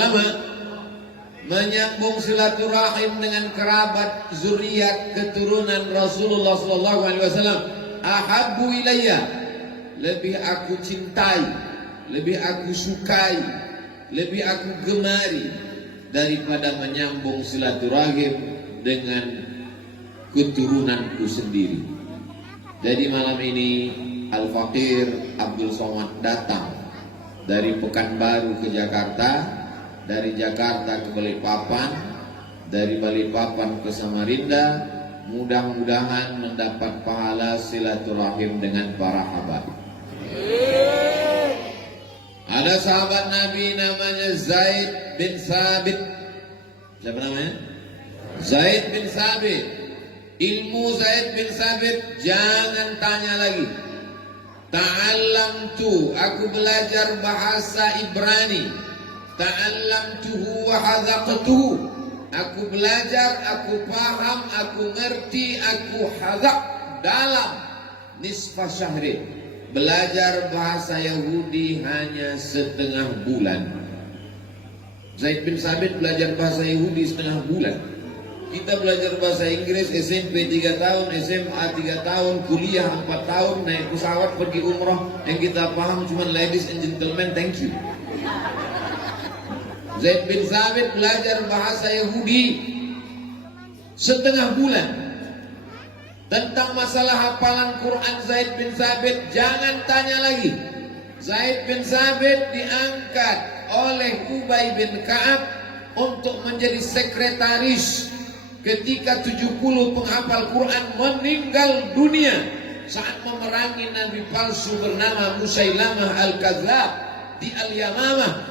Pertama, menyambung silaturahim dengan kerabat, zuriat, keturunan Rasulullah SAW. Ahabbu ilayya, lebih aku cintai, lebih aku sukai, lebih aku gemari daripada menyambung silaturahim dengan keturunanku sendiri. Jadi malam ini Al-Faqir Abdul Somad datang dari Pekanbaru ke Jakarta, dari Jakarta ke Balikpapan, dari Balikpapan ke Samarinda. Mudah-mudahan mendapat pahala silaturahim dengan para habaib. Ada sahabat Nabi namanya Zaid bin Sabit. Siapa namanya? Zaid bin Sabit. Ilmu Zaid bin Sabit jangan tanya lagi. Ta'allamtu, aku belajar bahasa Ibrani. Ta'allamtuhu wa hadzaqtuhu, aku belajar, aku paham, aku ngerti, aku hadzaq dalam nisfa syahri. Belajar bahasa Yahudi hanya setengah bulan. Zaid bin Sabit belajar bahasa Yahudi setengah bulan. Kita belajar bahasa Inggris SMP 3 tahun, SMA 3 tahun, kuliah 4 tahun, naik pesawat pergi umrah. Yang kita paham cuma ladies and gentlemen, thank you. Zaid bin Sabit belajar bahasa Yahudi setengah bulan. Tentang masalah hafalan Quran Zaid bin Sabit jangan tanya lagi. Zaid bin Sabit diangkat oleh Ubay bin Ka'ab untuk menjadi sekretaris ketika 70 penghafal Quran meninggal dunia saat memerangi Nabi palsu bernama Musailamah al-Kadzdzab di Al-Yamamah.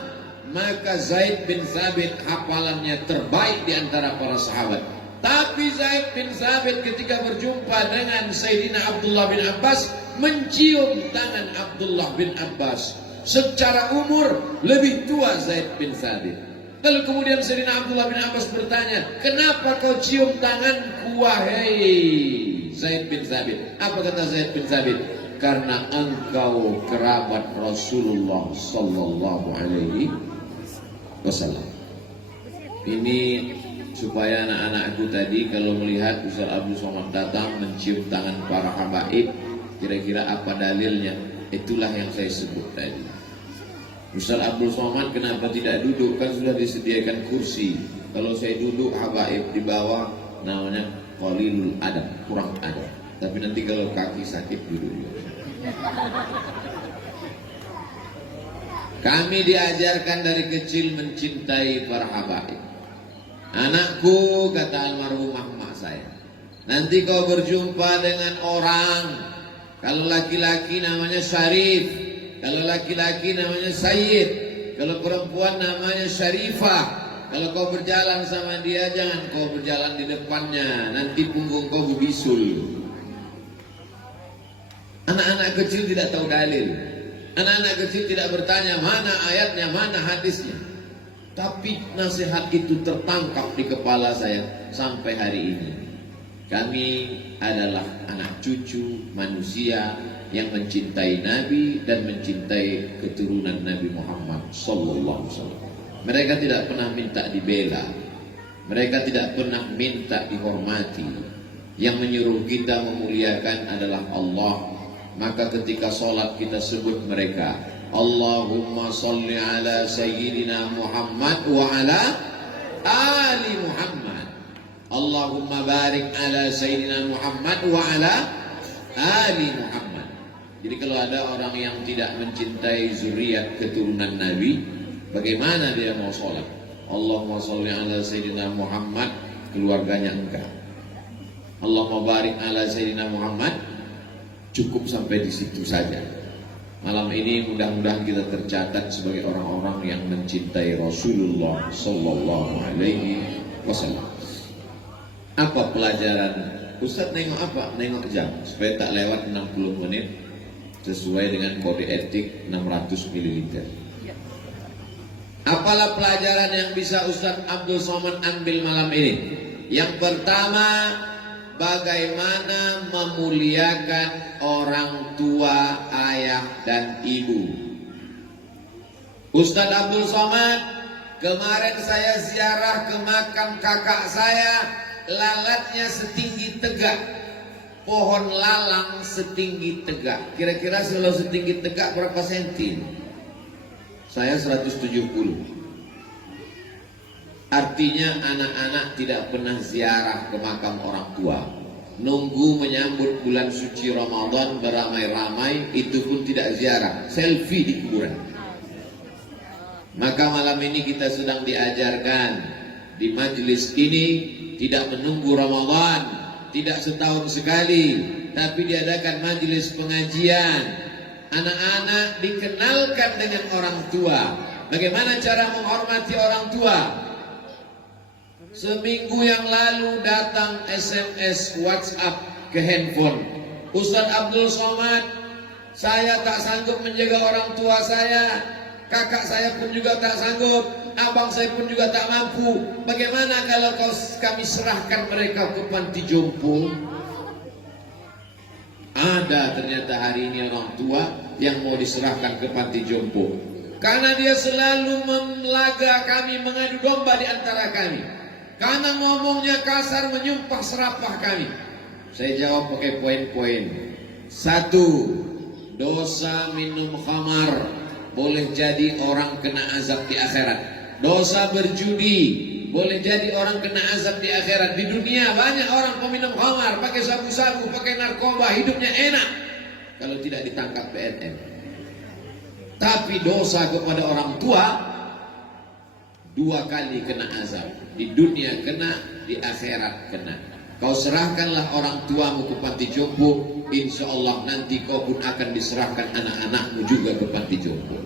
Maka Zaid bin Sabit hafalannya terbaik di antara para sahabat. Tapi Zaid bin Sabit ketika berjumpa dengan Sayyidina Abdullah bin Abbas mencium tangan Abdullah bin Abbas. Secara umur lebih tua Zaid bin Sabit. Lalu kemudian Sayyidina Abdullah bin Abbas bertanya, kenapa kau cium tanganku wahai Zaid bin Sabit? Apa kata Zaid bin Sabit? Karena engkau kerabat Rasulullah sallallahu alaihi wasallam. Ini supaya anak-anakku tadi kalau melihat Ustaz Abdul Somad datang mencium tangan para habaib, kira-kira apa dalilnya? Itulah yang saya sebut tadi. Ustaz Abdul Somad kenapa tidak duduk? Kan sudah disediakan kursi. Kalau saya duduk habaib di bawah namanya qalilul adab, kurang adab. Tapi nanti kalau kaki sakit duduk. Kami diajarkan dari kecil mencintai para habaib. Anakku, kata almarhumah mak saya, nanti kau berjumpa dengan orang, kalau laki-laki namanya Syarif, kalau laki-laki namanya Sayyid, kalau perempuan namanya Syarifah. Kalau kau berjalan sama dia, jangan kau berjalan di depannya, nanti punggung kau berbisul. Anak-anak kecil tidak tahu dalil. Anak-anak kecil tidak bertanya mana ayatnya, mana hadisnya. Tapi nasihat itu tertangkap di kepala saya sampai hari ini. Kami adalah anak cucu manusia yang mencintai Nabi dan mencintai keturunan Nabi Muhammad sallallahu alaihi wasallam. Mereka tidak pernah minta dibela. Mereka tidak pernah minta dihormati. Yang menyuruh kita memuliakan adalah Allah. Maka ketika sholat kita sebut mereka, Allahumma salli ala Sayyidina Muhammad wa ala ali Muhammad. Allahumma barik ala Sayyidina Muhammad wa ala ali Muhammad. Jadi kalau ada orang yang tidak mencintai zuriat keturunan Nabi, bagaimana dia mau sholat? Allahumma salli ala Sayyidina Muhammad, keluarganya enggak. Allahumma barik ala Sayyidina Muhammad, cukup sampai di situ saja. Malam ini mudah-mudahan kita tercatat sebagai orang-orang yang mencintai Rasulullah sallallahu alaihi wasallam. Apa pelajaran? Ustaz nengok apa? Nengok jam supaya tak lewat 60 menit sesuai dengan kode etik 600 ml. Apalah pelajaran yang bisa Ustaz Abdul Somad ambil malam ini? Yang pertama, bagaimana memuliakan orang tua, ayah dan ibu. Ustaz Abdul Somad Kemarin saya ziarah ke makam kakak saya, lalatnya setinggi tegak, pohon lalang setinggi tegak. Kira-kira kalau setinggi tegak berapa senti? Saya 170. Artinya anak-anak tidak pernah ziarah ke makam orang tua. Nunggu menyambut bulan suci Ramadan beramai-ramai, itu pun tidak ziarah, selfie di kuburan. Maka malam ini kita sedang diajarkan di majelis ini tidak menunggu Ramadan, tidak setahun sekali, tapi diadakan majelis pengajian. Anak-anak dikenalkan dengan orang tua. Bagaimana cara menghormati orang tua? Seminggu yang lalu datang SMS WhatsApp ke handphone. Ustaz Abdul Somad, saya tak sanggup menjaga orang tua saya, kakak saya pun juga tak sanggup, abang saya pun juga tak mampu. Bagaimana kalau kami serahkan mereka ke panti jompo? Ada ternyata hari ini orang tua yang mau diserahkan ke panti jompo. Karena dia selalu melaga kami, mengadu domba di antara kami. Karena ngomongnya kasar, menyumpah serapah kami. Saya jawab pakai poin-poin. 1. Dosa minum khamar boleh jadi orang kena azab di akhirat. Dosa berjudi boleh jadi orang kena azab di akhirat. Di dunia banyak orang peminum khamar, pakai sabu-sabu, pakai narkoba, hidupnya enak kalau tidak ditangkap BNN. Tapi dosa kepada orang tua 2 kali kena azab. Di dunia kena, di akhirat kena. Kau serahkanlah orang tuamu ke panti jompo, insya Allah nanti kau pun akan diserahkan anak-anakmu juga ke panti jompo.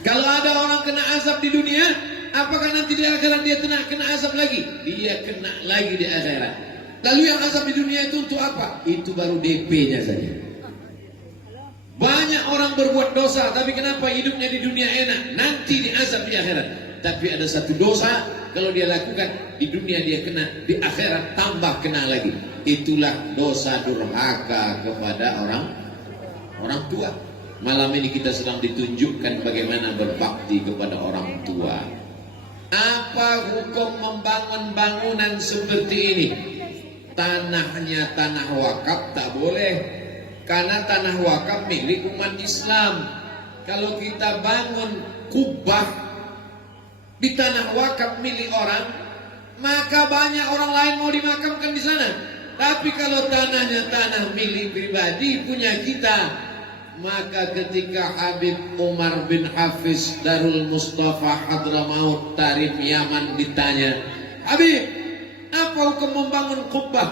Kalau ada orang kena azab di dunia, apakah nanti di akhirat dia kena azab lagi? Dia kena lagi di akhirat. Lalu yang azab di dunia itu untuk apa? Itu baru DP-nya saja. Banyak orang berbuat dosa, tapi kenapa hidupnya di dunia enak? Nanti diazab di akhirat. Tapi ada satu dosa, kalau dia lakukan di dunia dia kena, di akhirat tambah kena lagi. Itulah dosa durhaka kepada orang tua. Malam ini kita sedang ditunjukkan bagaimana berbakti kepada orang tua. Apa hukum membangun bangunan seperti ini? Tanahnya tanah wakaf tak boleh, karena tanah wakaf milik umat Islam. Kalau kita bangun kubah di tanah wakaf milik orang, maka banyak orang lain mau dimakamkan di sana. Tapi kalau tanahnya tanah milik pribadi punya kita, maka ketika Habib Umar bin Hafiz Darul Mustafa Hadramaut Tarim Yaman ditanya, Habib, apa hukum membangun kubah?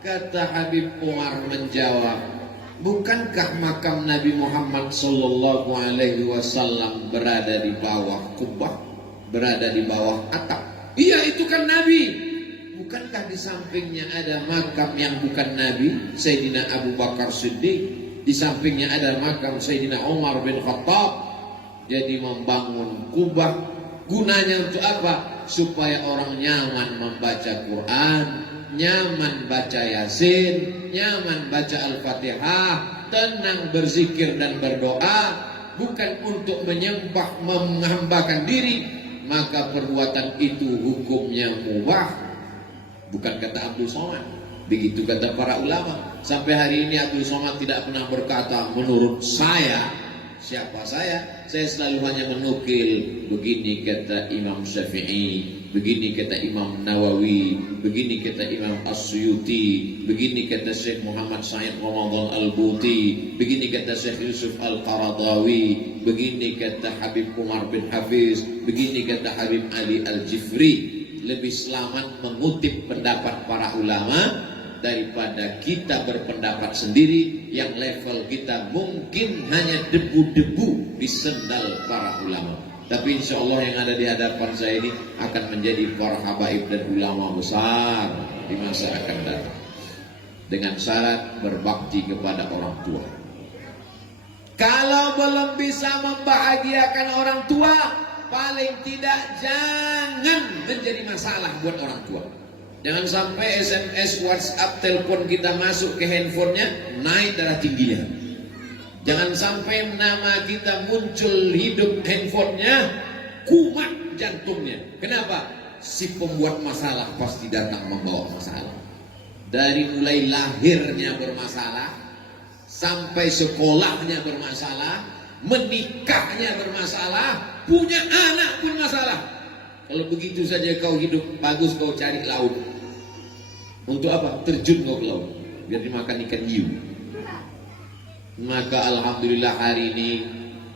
Kata Habib Umar menjawab, bukankah makam Nabi Muhammad sallallahu alaihi wasallam berada di bawah kubah, berada di bawah atap? Iya, itu kan Nabi. Bukankah di sampingnya ada makam yang bukan Nabi, Sayyidina Abu Bakar Siddiq? Di sampingnya ada makam Sayyidina Umar bin Khattab. Jadi membangun kubah gunanya untuk apa? Supaya orang nyaman membaca Quran, nyaman baca Yasin, nyaman baca Al-Fatihah, tenang berzikir dan berdoa, bukan untuk menyembah, menghambakan diri. Maka perbuatan itu hukumnya mubah. Bukan kata Abdul Somad, begitu kata para ulama. Sampai hari ini Abdul Somad tidak pernah berkata menurut saya. Siapa saya? Saya selalu hanya menukil. Begini kata Imam Syafi'i, begini kata Imam Nawawi, begini kata Imam As-Suyuti, begini kata Syekh Muhammad Said Ramadan Al-Buti, begini kata Syekh Yusuf Al-Qaradawi, begini kata Habib Umar bin Hafiz, begini kata Habib Ali Al-Jifri. Lebih selamat mengutip pendapat para ulama daripada kita berpendapat sendiri yang level kita mungkin hanya debu-debu di sendal para ulama. Tapi insya Allah yang ada di hadapan saya ini akan menjadi para habaib dan ulama besar di masa akan datang, dengan syarat berbakti kepada orang tua. Kalau belum bisa membahagiakan orang tua, paling tidak jangan menjadi masalah buat orang tua. Jangan sampai SMS, WhatsApp, telepon kita masuk ke handphonenya naik darah tingginya. Jangan sampai nama kita muncul hidup handphonenya, kumat jantungnya. Kenapa? Si pembuat masalah pasti datang membawa masalah. Dari mulai lahirnya bermasalah, sampai sekolahnya bermasalah, menikahnya bermasalah, punya anak pun masalah. Kalau begitu saja kau hidup bagus, kau cari laut. Untuk apa? Terjun kau ke laut, biar dimakan ikan hiu. Maka alhamdulillah hari ini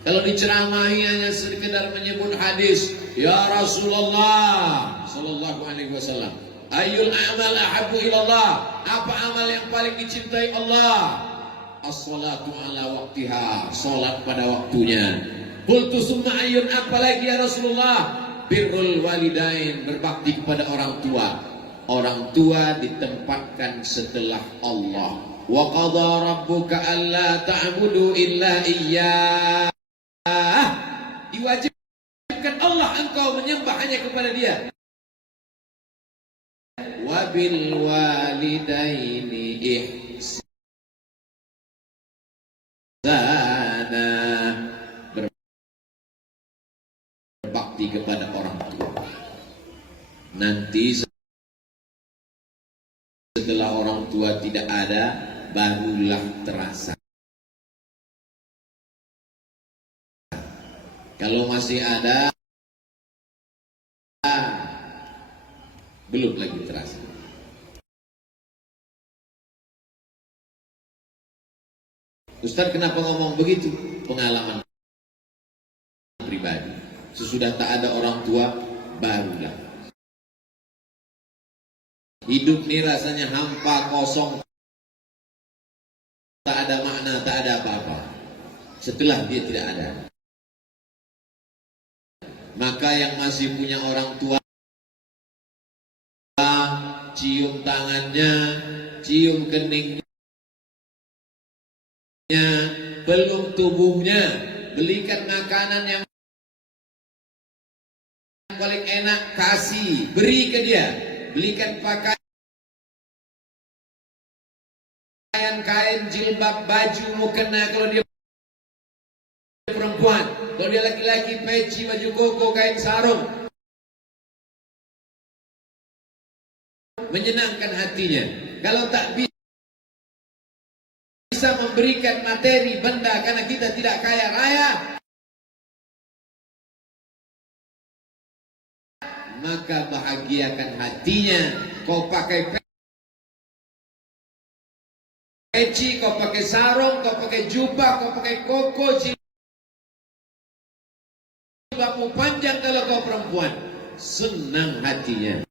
kalau diceramahi hanya sekedar menyebut hadis, ya Rasulullah sallallahu alaihi wasallam, ayyul a'mal ahabbu ilallah, apa amal yang paling dicintai Allah? As-salatu ala waqtiha, salat pada waktunya. Qultu summa ayyun, apa lagi ya Rasulullah? Birrul walidain, berbakti kepada orang tua. Orang tua ditempatkan setelah Allah. Wa qadha rabbuka alla ta'budu illa iyyah. Diwajibkan Allah engkau menyembah hanya kepada Dia. Wa bil walidaini ihsana, berbakti kepada orang tua. Nanti setelah orang tua tidak ada, barulah terasa. Kalau masih ada, belum lagi terasa. Ustaz kenapa ngomong begitu? Pengalaman pribadi. Sesudah tak ada orang tua, barulah. Hidup ini rasanya hampa, kosong, tak ada makna, tak ada apa-apa. Setelah dia tidak ada, maka yang masih punya orang tua, cium tangannya, cium keningnya, peluk tubuhnya, belikan makanan yang paling enak, kasih, beri ke dia, belikan pakaian, kain, jilbab, baju, mukena kalau dia perempuan, kalau dia laki-laki, peci, baju koko, kain sarung, menyenangkan hatinya. Kalau tak bisa memberikan materi, benda, karena kita tidak kaya raya, maka bahagiakan hatinya. Kau pakai peci, kau pakai sarung, kau pakai jubah, kau pakai koko, jilbabmu panjang kalau kau perempuan, senang hatinya.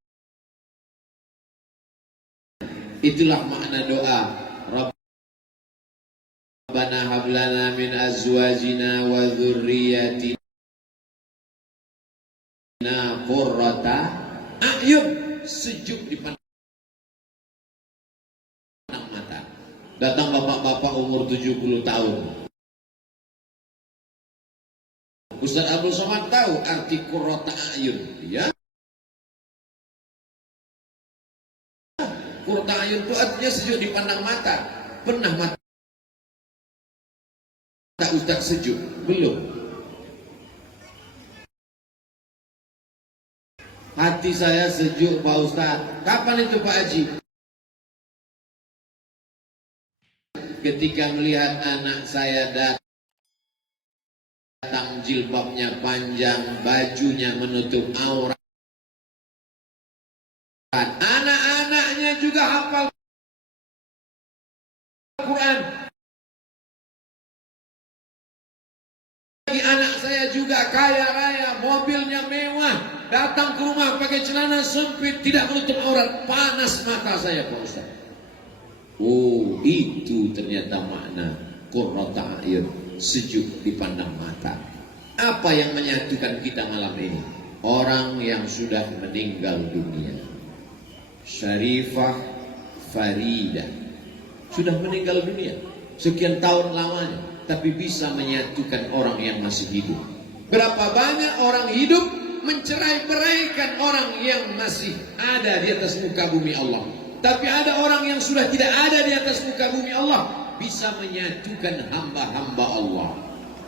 Itulah makna doa Rabbana hablana min azwajina wa dzurriyyatina qurrata a'yun, sejuk di pandang mata. Datang bapak-bapak umur 70 tahun. Ustaz Abdul Somad tahu arti qurrata a'yun, ya? Qurrata a'yun itu artinya sejuk dipandang mata. Pernah mata Ustaz sejuk? Belum. Hati saya sejuk Pak Ustaz. Kapan itu Pak Haji? Ketika melihat anak saya datang, jilbabnya panjang, bajunya menutup aurat, anak-anaknya juga hafal Quran. Anak saya juga kaya raya, mobilnya mewah, datang ke rumah pakai celana sempit, tidak menutup aurat, panas mata saya Pak Ustaz. Oh, itu ternyata makna qurrata a'yun, sejuk dipandang mata. Apa yang menyatukan kita malam ini? Orang yang sudah meninggal dunia. Syarifah Farida sudah meninggal dunia sekian tahun lamanya, tapi bisa menyatukan orang yang masih hidup. Berapa banyak orang hidup mencerai-beraikan orang yang masih ada di atas muka bumi Allah. Tapi ada orang yang sudah tidak ada di atas muka bumi Allah, bisa menyatukan hamba-hamba Allah.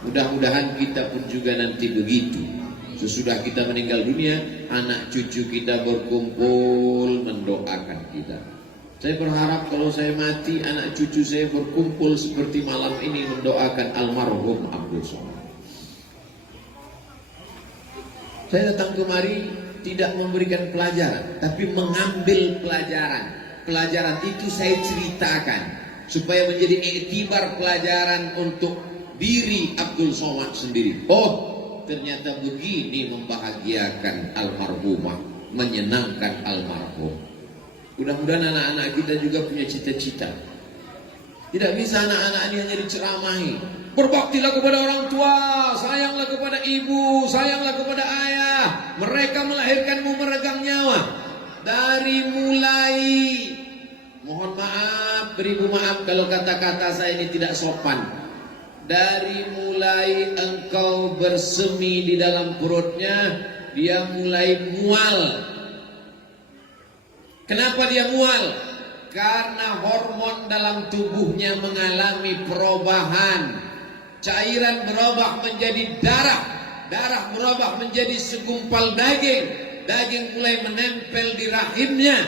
Mudah-mudahan kita pun juga nanti begitu. Sesudah kita meninggal dunia, anak cucu kita berkumpul mendoakan kita. Saya berharap kalau saya mati, anak cucu saya berkumpul seperti malam ini mendoakan almarhum Abdul Somad. Saya datang kemari tidak memberikan pelajaran, tapi mengambil pelajaran. Pelajaran itu saya ceritakan supaya menjadi iktibar pelajaran untuk diri Abdul Somad sendiri. Oh, ternyata begini membahagiakan almarhumah, menyenangkan almarhum. Mudah-mudahan anak-anak kita juga punya cita-cita. Tidak bisa anak-anak ini hanya diceramahi. Berbaktilah kepada orang tua, sayanglah kepada ibu, sayanglah kepada ayah. Mereka melahirkanmu meregang nyawa. Dari mulai, mohon maaf, beribu maaf kalau kata-kata saya ini tidak sopan. Dari mulai engkau bersemi di dalam perutnya, dia mulai mual. Kenapa dia mual? Karena hormon dalam tubuhnya mengalami perubahan. Cairan berubah menjadi darah, darah berubah menjadi segumpal daging, daging mulai menempel di rahimnya.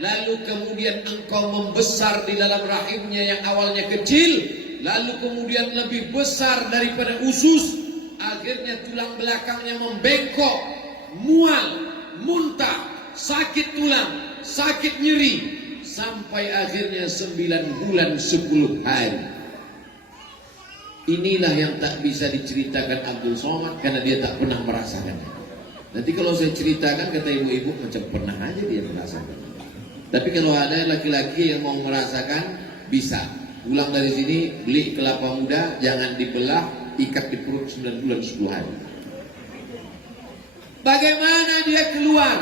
Lalu kemudian engkau membesar di dalam rahimnya yang awalnya kecil, lalu kemudian lebih besar daripada usus. Akhirnya tulang belakangnya membengkok, mual, muntah, sakit tulang, sakit nyeri, sampai akhirnya 9 bulan 10 hari. Inilah yang tak bisa diceritakan Abdul Somad karena dia tak pernah merasakannya. Nanti kalau saya ceritakan kata ibu-ibu macam pernah aja dia merasakan. Tapi kalau ada laki-laki yang mau merasakan, bisa. Pulang dari sini, beli kelapa muda, jangan dibelah, ikat di perut 9 bulan 10 hari. Bagaimana dia keluar?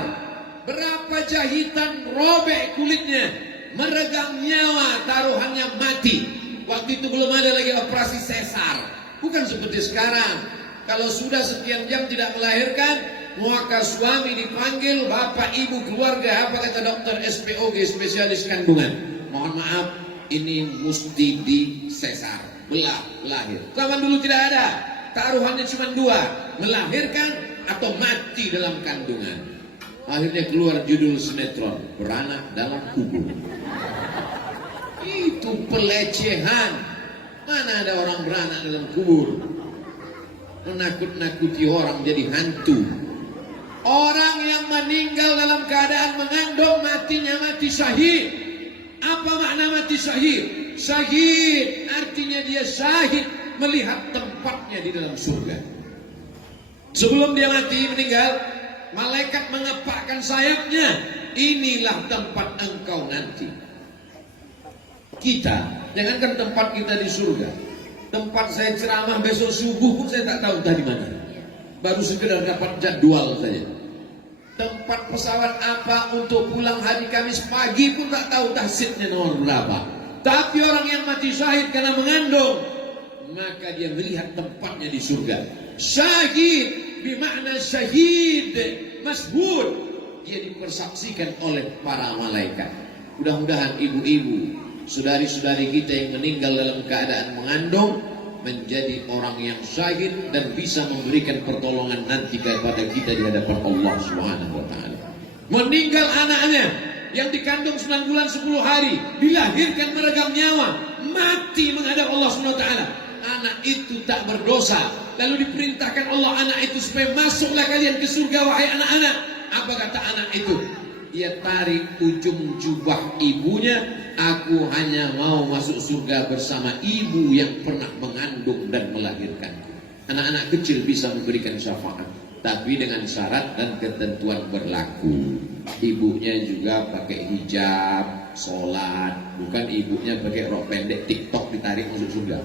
Berapa jahitan robek kulitnya, meregang nyawa, taruhannya mati. Waktu itu belum ada lagi operasi sesar. Bukan seperti sekarang. Kalau sudah sekian jam tidak melahirkan, maka suami dipanggil, bapak, ibu, keluarga, apa kata dokter SPOG, spesialis kandungan. Mohon maaf, ini mesti di sesar, belah, lahir. Zaman dulu tidak ada. Taruhannya cuma 2, melahirkan atau mati dalam kandungan. Akhirnya keluar judul sinetron, Beranak Dalam Kubur. Itu pelecehan. Mana ada orang beranak dalam kubur? Menakut-nakuti orang jadi hantu. Orang yang meninggal dalam keadaan mengandung, matinya mati syahid. Apa makna mati syahid? Syahid artinya dia syahid melihat tempatnya di dalam surga. Sebelum dia mati meninggal, malaikat mengepakkan sayapnya. Inilah tempat engkau nanti. Kita, jangankan tempat kita di surga, tempat saya ceramah besok subuh pun saya tak tahu tadi mana. Baru sekedar dapat jadwal saja. Tempat pesawat apa untuk pulang hari Kamis pagi pun tak tahu tahsidnya nomor berapa. Tapi orang yang mati syahid karena mengandung, maka dia melihat tempatnya di surga. Syahid bermakna syahid, masyhud. Dia dipersaksikan oleh para malaikat. Mudah-mudahan ibu-ibu, saudari-saudari kita yang meninggal dalam keadaan mengandung menjadi orang yang syahid dan bisa memberikan pertolongan nanti kepada kita di hadapan Allah Subhanahu wa taala. Meninggal anaknya yang dikandung 9 bulan 10 hari, dilahirkan meregang nyawa, mati menghadap Allah Subhanahu wa taala. Anak itu tak berdosa. Lalu diperintahkan Allah anak itu supaya masuklah kalian ke surga wahai anak-anak. Apa kata anak itu? Dia tarik ujung jubah ibunya. Aku hanya mau masuk surga bersama ibu yang pernah mengandung dan melahirkan. Anak-anak kecil bisa memberikan syafaat, tapi dengan syarat dan ketentuan berlaku. Ibunya juga pakai hijab, sholat, bukan ibunya pakai rok pendek TikTok ditarik masuk surga.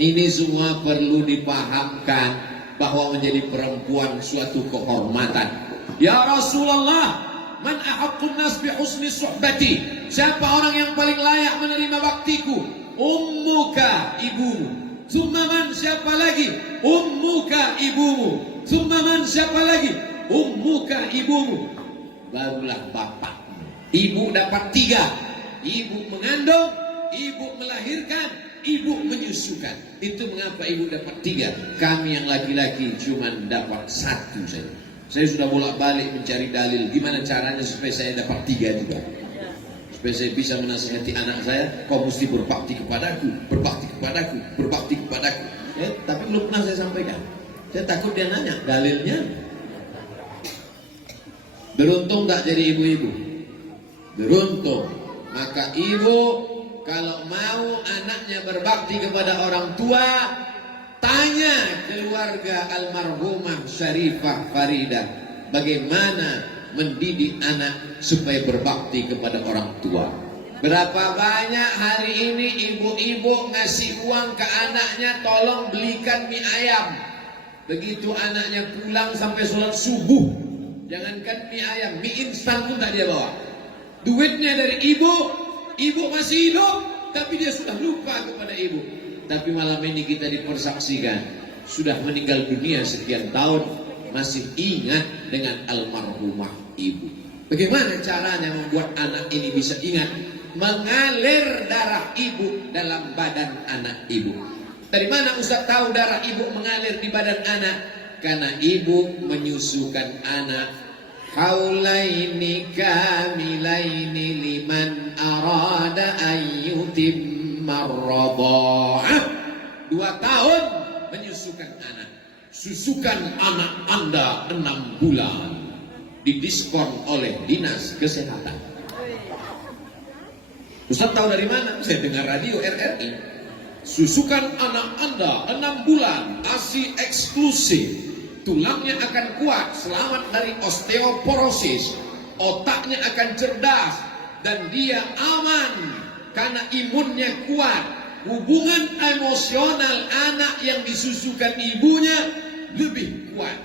Ini semua perlu dipahamkan bahwa menjadi perempuan suatu kehormatan. Ya Rasulullah, man ahaqqun nas bi husni suhbati? Siapa orang yang paling layak menerima baktiku? Ummuka, ibumu. Tsumma man, siapa lagi? Ummuka, ibumu. Tsumma man, siapa lagi? Ummuka, ibumu. Barulah bapak. Ibu dapat 3. Ibu mengandung, ibu melahirkan, ibu menyusukan. Itu mengapa ibu dapat 3, kami yang laki-laki cuma dapat 1 saja. Saya sudah bolak-balik mencari dalil gimana caranya supaya saya dapat 3 juga, supaya saya bisa menasihati anak saya, kau mesti berbakti kepadaku, berbakti kepadaku, berbakti kepadaku. Ya, tapi belum pernah saya sampaikan. Saya takut dia nanya dalilnya. Beruntung tak jadi ibu-ibu, beruntung. Maka ibu kalau mau anaknya berbakti kepada orang tua, tanya keluarga almarhumah Syarifah Faridah bagaimana mendidik anak supaya berbakti kepada orang tua. Berapa banyak hari ini ibu-ibu ngasih uang ke anaknya, tolong belikan mie ayam. Begitu anaknya pulang sampai sholat subuh, jangankan mie ayam, mie instan pun tak dia bawa. Duitnya dari ibu, ibu masih hidup, tapi dia sudah lupa kepada ibu. Tapi malam ini kita dipersaksikan, sudah meninggal dunia sekian tahun, masih ingat dengan almarhumah ibu. Bagaimana caranya membuat anak ini bisa ingat? Mengalir darah ibu dalam badan anak ibu. Dari mana Ustaz tahu darah ibu mengalir di badan anak? Karena ibu menyusukan anak. Haulaini kamilaini liman arada ayyutimma radha'ah. 2 tahun menyusukan anak. Susukan anak Anda 6 bulan. Didiskon oleh Dinas Kesehatan. Ustaz tahu dari mana? Saya dengar radio RRI. Susukan anak Anda 6 bulan, ASI eksklusif. Tulangnya akan kuat, selamat dari osteoporosis. Otaknya akan cerdas dan dia aman karena imunnya kuat. Hubungan emosional anak yang disusukan ibunya lebih kuat.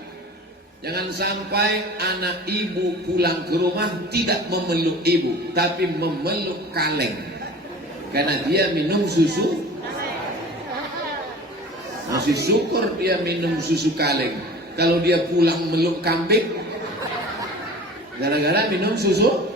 Jangan sampai anak ibu pulang ke rumah tidak memeluk ibu, tapi memeluk kaleng. Karena dia minum susu. Masih syukur dia minum susu kaleng. Kalau dia pulang meluk kambing, gara-gara minum susu.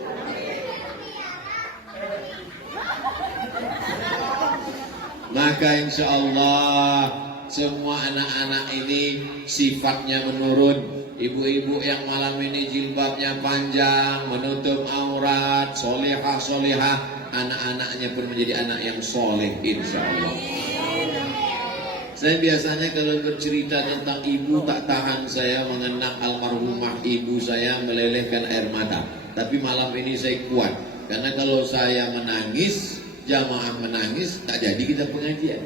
Maka insya Allah semua anak-anak ini sifatnya menurun. Ibu-ibu yang malam ini jilbabnya panjang, menutup aurat, solehah, anak-anaknya pun menjadi anak yang soleh insya Allah. Saya biasanya kalau bercerita tentang ibu tak tahan saya mengenang almarhumah ibu saya melelehkan air mata. Tapi malam ini saya kuat. Karena kalau saya menangis, jamaah menangis, tak jadi kita pengajian.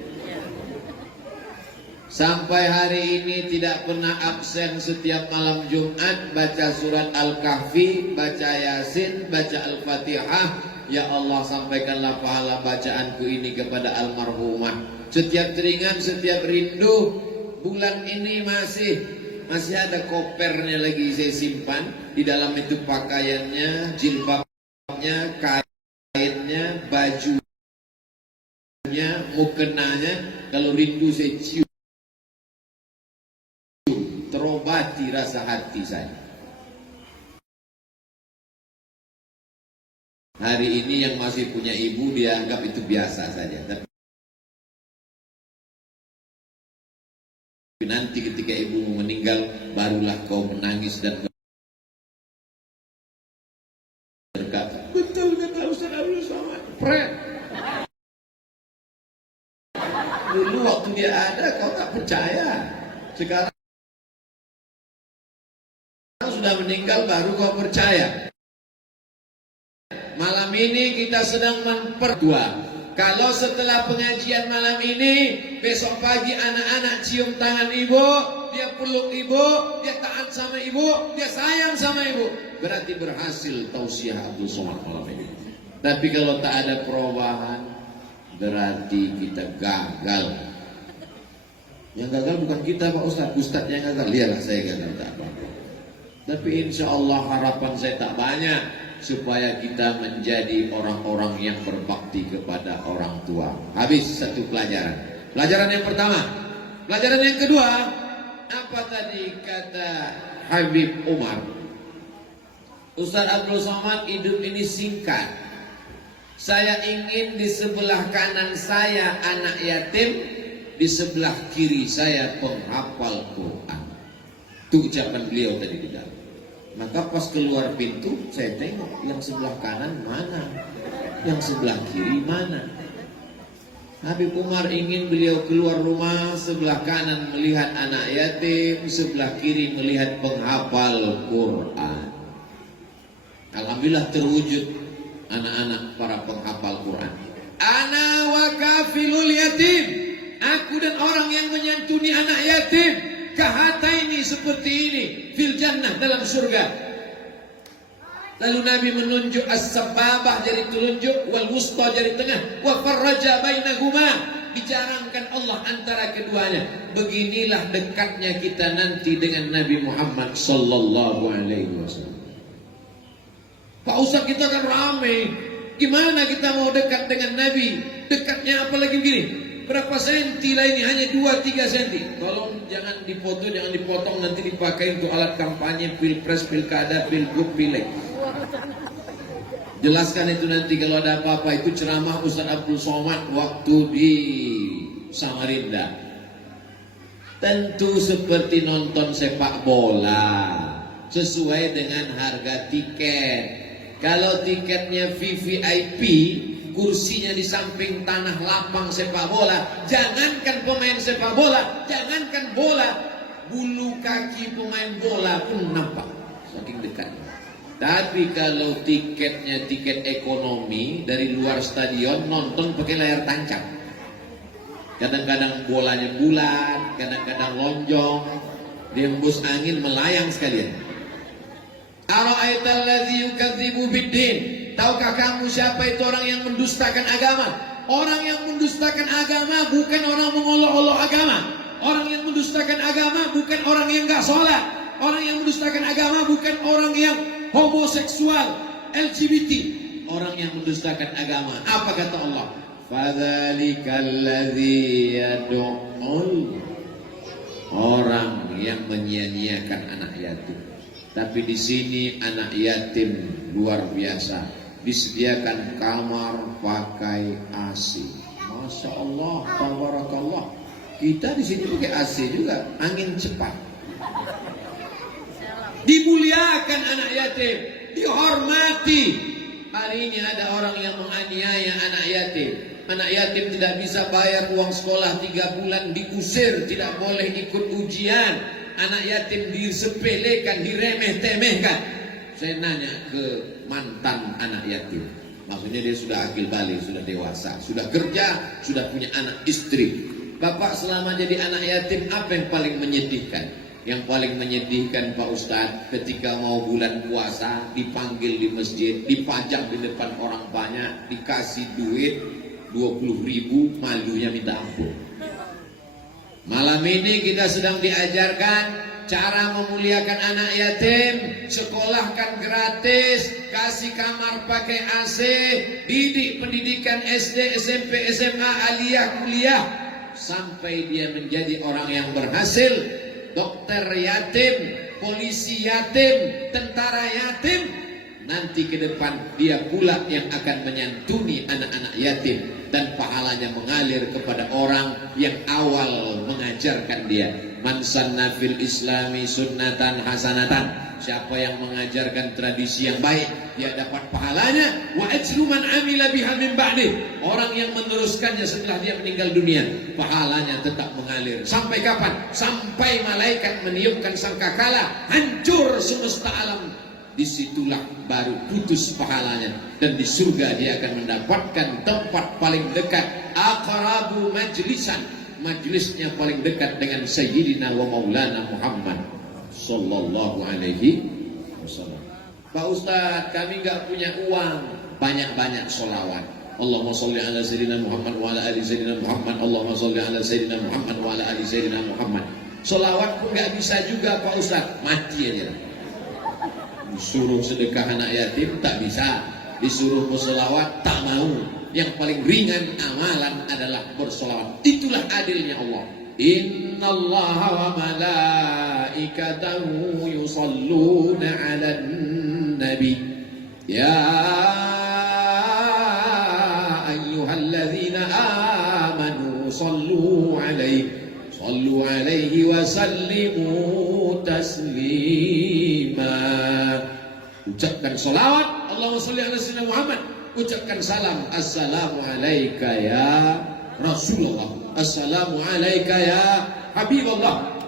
Sampai hari ini tidak pernah absen setiap malam Jumat baca surat Al-Kahfi, baca Yasin, baca Al-Fatihah. Ya Allah, sampaikanlah pahala bacaanku ini kepada almarhumah. Setiap teringat, setiap rindu. Bulan ini masih ada kopernya lagi saya simpan. Di dalam itu pakaiannya, jilbabnya, kainnya, bajunya, mukenanya. Kalau rindu saya cium, terobati rasa hati saya. Hari ini yang masih punya ibu dia anggap itu biasa saja. Tapi nanti ketika ibu meninggal barulah kau menangis dan berkata, betul kata Ustaz Abdul Somad, friend. Dulu waktu dia ada kau tak percaya. Sekarang sudah meninggal baru kau percaya. Malam ini kita sedang mempertua. Kalau setelah pengajian malam ini, besok pagi anak-anak cium tangan ibu, dia peluk ibu, dia taat sama ibu, dia sayang sama ibu, berarti berhasil tausiah Abdul Somad malam ini. Tapi kalau tak ada perubahan, berarti kita gagal. Yang gagal bukan kita Pak Ustadz, Ustadz yang gagal. Lihatlah saya gagal tak apa-apa. Tapi insya Allah harapan saya tak banyak. Supaya kita menjadi orang-orang yang berbakti kepada orang tua. Habis satu pelajaran. Pelajaran yang pertama. Pelajaran yang kedua. Apa tadi kata Habib Umar? Ustaz Abdul Somad hidup ini singkat. Saya ingin di sebelah kanan saya anak yatim, di sebelah kiri saya penghafal Quran. Itu ucapan beliau tadi di dalam. Maka pas keluar pintu, saya tengok yang sebelah kanan mana, yang sebelah kiri mana. Habib Umar ingin beliau keluar rumah, sebelah kanan melihat anak yatim, sebelah kiri melihat penghafal Quran. Alhamdulillah terwujud anak-anak para penghafal Quran. Ana wa kafilul yatim, aku dan orang yang menyantuni anak yatim, kahataini seperti ini fil jannah, dalam surga. Lalu Nabi menunjuk as-sababah jari telunjuk, wal wusta jari tengah, wa farraja bainahuma, bicarangkan Allah antara keduanya. Beginilah dekatnya kita nanti dengan Nabi Muhammad sallallahu alaihi wasallam. Pak Ustaz, kita kan ramai, gimana kita mau dekat dengan Nabi? Dekatnya apalagi begini, berapa senti lah ini? Hanya 2-3 senti. Tolong jangan dipoto, jangan dipotong, nanti dipakai untuk alat kampanye pilpres, pilkada, pilgub, pileg. Jelaskan itu nanti kalau ada apa-apa. Itu ceramah Ustaz Abdul Somad waktu di Samarinda. Tentu seperti nonton sepak bola, sesuai dengan harga tiket. Kalau tiketnya VVIP, kursinya di samping tanah lapang sepak bola, jangankan pemain sepak bola, jangankan bola, bulu kaki pemain bola pun nampak, saking dekatnya. Tapi kalau tiketnya tiket ekonomi, dari luar stadion nonton pakai layar tancap, kadang-kadang bolanya bulat, kadang-kadang lonjong, dihembus angin melayang sekalian. Ara'aital ladzi yukadzibu biddin, tahukah kamu siapa itu orang yang mendustakan agama? Orang yang mendustakan agama bukan orang mengolok-olok agama. Orang yang mendustakan agama bukan orang yang enggak sholat. Orang yang mendustakan agama bukan orang yang homoseksual, LGBT. Orang yang mendustakan agama, apa kata Allah? Fadzalikal ladzi yad'ul, orang yang menyia-nyiakan anak yatim. Tapi di sini anak yatim luar biasa, disediakan kamar pakai AC. Masya Allah, tabarakallah. Kita di sini pakai AC juga, angin cepat. Dimuliakan anak yatim, dihormati. Hari ini ada orang yang menganiaya anak yatim. Anak yatim tidak bisa bayar uang sekolah 3 bulan, diusir, tidak boleh ikut ujian. Anak yatim disepelekan, diremeh-temehkan. Saya nanya ke mantan anak yatim, maksudnya dia sudah akil balik, sudah dewasa, sudah kerja, sudah punya anak istri. Bapak selama jadi anak yatim, apa yang paling menyedihkan? Yang paling menyedihkan Pak Ustadz, ketika mau bulan puasa, dipanggil di masjid, dipajang di depan orang banyak, dikasih duit 20.000, malunya minta ampun. Malam ini kita sedang diajarkan cara memuliakan anak yatim, sekolahkan gratis, kasih kamar pakai AC, didik pendidikan SD, SMP, SMA, aliyah, kuliah, sampai dia menjadi orang yang berhasil, dokter yatim, polisi yatim, tentara yatim. Nanti ke depan dia pula yang akan menyantuni anak-anak yatim, dan pahalanya mengalir kepada orang yang awal mengajarkan dia. Man sanna fil islami sunnatan hasanatan, siapa yang mengajarkan tradisi yang baik, dia dapat pahalanya. Wa ajru man amila biha min ba'di, orang yang meneruskannya setelah dia meninggal dunia, pahalanya tetap mengalir. Sampai kapan? Sampai malaikat meniupkan sangkakala, hancur semesta alam. Disitulah baru putus pahalanya, dan di surga dia akan mendapatkan tempat paling dekat, aqrabu majlisan, majlisnya paling dekat dengan Sayyidina wa Maulana Muhammad sallallahu alaihi wasallam. Pak Ustadz, kami enggak punya uang, banyak-banyak sholawat. Allahumma sholli ala Sayyidina Muhammad wa ala ali Sayyidina Muhammad. Allahumma sholli ala Sayyidina Muhammad wa ala ali Sayyidina Muhammad. Sholawat pun enggak bisa juga Pak Ustadz, mati aja. Disuruh sedekah anak yatim tak bisa, disuruh bersolawat tak mau. Yang paling ringan amalan adalah bersolawat. Itulah adilnya Allah. Innallaha wa malaikatahu yusalluna 'alan nabi ya Sallu alaihi wa sallimu taslima. Ucapkan salawat, Allahumma salli ala sayyidina Muhammad. Ucapkan salam, assalamu alayka ya Rasulullah, assalamu alayka ya Habibullah,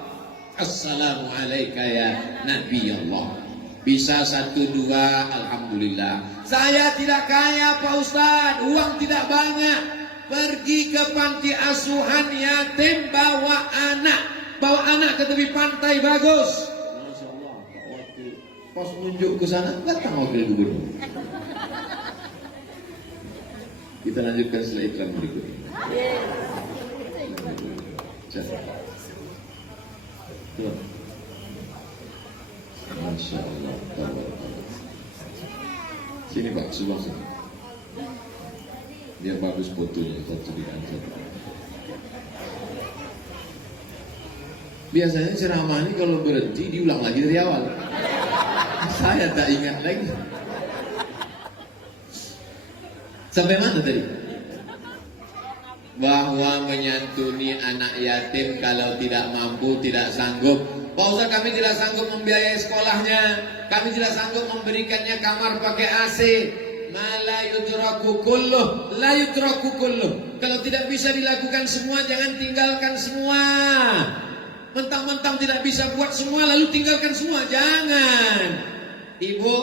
assalamu alayka ya Nabi Allah. Bisa 1, 2, alhamdulillah. Saya tidak kaya Pak Ustadz, uang tidak banyak. Pergi ke panti asuhan yatim, bawa anak ke tepi pantai bagus. Masya Allah, waktu pas menunjuk ke sana datang wakil gubernur. Kita lanjutkan setelah iklan berikut ini. Masya Allah. Sini Pak, sebelah sini. Biar bagus fotonya, satu di kanan. Biasanya ceramah ini kalau berhenti diulang lagi dari awal. Saya tak ingat lagi. Sampai mana tadi? Bahwa menyantuni anak yatim kalau tidak mampu, tidak sanggup. Pak Ustaz, kami tidak sanggup membiayai sekolahnya, kami tidak sanggup memberikannya kamar pakai AC. La yudraku kulluh, la yudraku kulluh. Kalau tidak bisa dilakukan semua, jangan tinggalkan semua. Mentang-mentang tidak bisa buat semua lalu tinggalkan semua, jangan. Ibu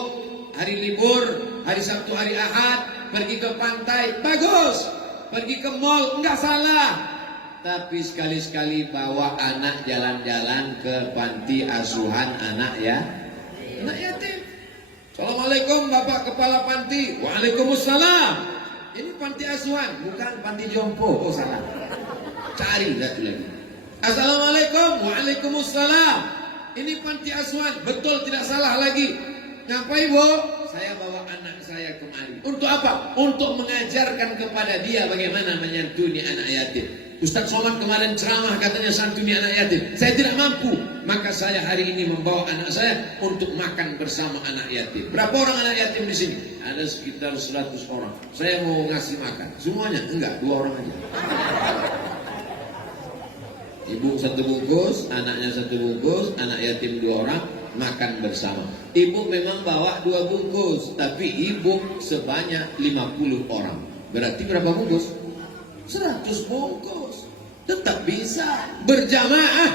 hari libur, hari Sabtu, hari Ahad pergi ke pantai, bagus. Pergi ke mall, enggak salah. Tapi sekali-sekali bawa anak jalan-jalan ke panti asuhan anak yatim. Assalamualaikum Bapak Kepala Panti. Waalaikumsalam. Ini panti asuhan, bukan panti jompo. Oh salah. Cari satu lagi. Assalamualaikum. Waalaikumsalam. Ini panti asuhan, betul tidak salah lagi. Ngapain Bu? Saya bawa anak saya kemari. Untuk apa? Untuk mengajarkan kepada dia bagaimana menyantuni anak yatim. Ustaz Somad kemarin ceramah katanya santuni anak yatim. Saya tidak mampu, maka saya hari ini membawa anak saya untuk makan bersama anak yatim. Berapa orang anak yatim di sini? Ada sekitar 100 orang. Saya mau ngasih makan. Semuanya? Enggak, 2 orang aja. Ibu 1 bungkus, anaknya 1 bungkus, anak yatim 2 orang, makan bersama. Ibu memang bawa 2 bungkus, tapi ibu sebanyak 50 orang. Berarti berapa bungkus? 100 bungkus. Tetap bisa berjamaah.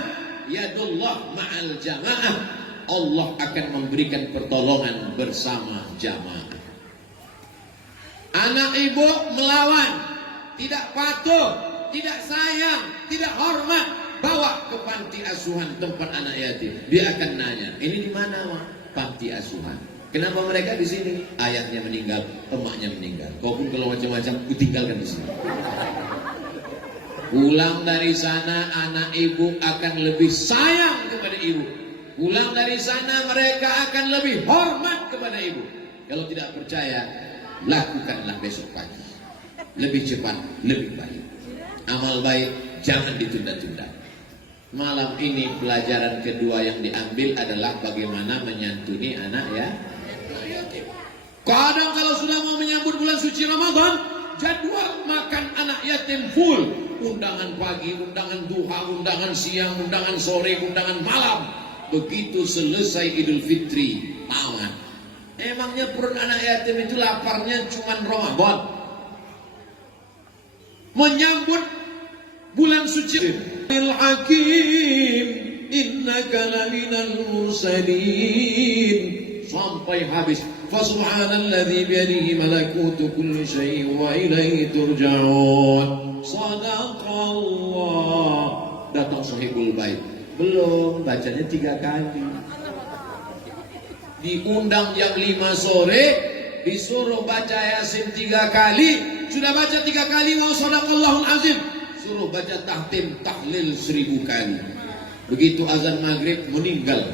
Yadullah ma'al jamaah. Allah akan memberikan pertolongan bersama jamaah. Anak ibu melawan, tidak patuh, tidak sayang, tidak hormat, bawa ke panti asuhan tempat anak yatim. Dia akan nanya, ini di mana Mak? Panti asuhan. Kenapa mereka di sini? Ayahnya meninggal, emaknya meninggal. Kau pun kalau macam-macam, kutinggalkan di sini. Pulang dari sana, anak ibu akan lebih sayang kepada ibu. Pulang dari sana, mereka akan lebih hormat kepada ibu. Kalau tidak percaya, lakukanlah besok pagi. Lebih cepat, lebih baik. Amal baik, jangan ditunda-tunda. Malam ini pelajaran kedua yang diambil adalah bagaimana menyantuni anak yatim. Kadang kalau sudah mau menyambut bulan suci Ramadan, jadwal makan anak yatim full. Undangan pagi, undangan duha, undangan siang, undangan sore, undangan malam. Begitu selesai Idul Fitri, tamat. Emangnya perut anak yatim itu laparnya cuma Ramadan? Menyambut bulan suci Al-Hakim, innaka laminal mursalin, sampai habis. Fasubhanalladzi biyadihi malakutu kulli syai'in wa ilaihi turja'un. Sadaqallah. Datang Sahibul Bait. Belum, bacanya 3 kali. Diundang jam 5 sore, disuruh baca Yasin 3 kali. Sudah baca 3 kali, wa sadaqallahul azim. Suruh baca tahtim, tahlil 1000 kali. Begitu azan maghrib, meninggal.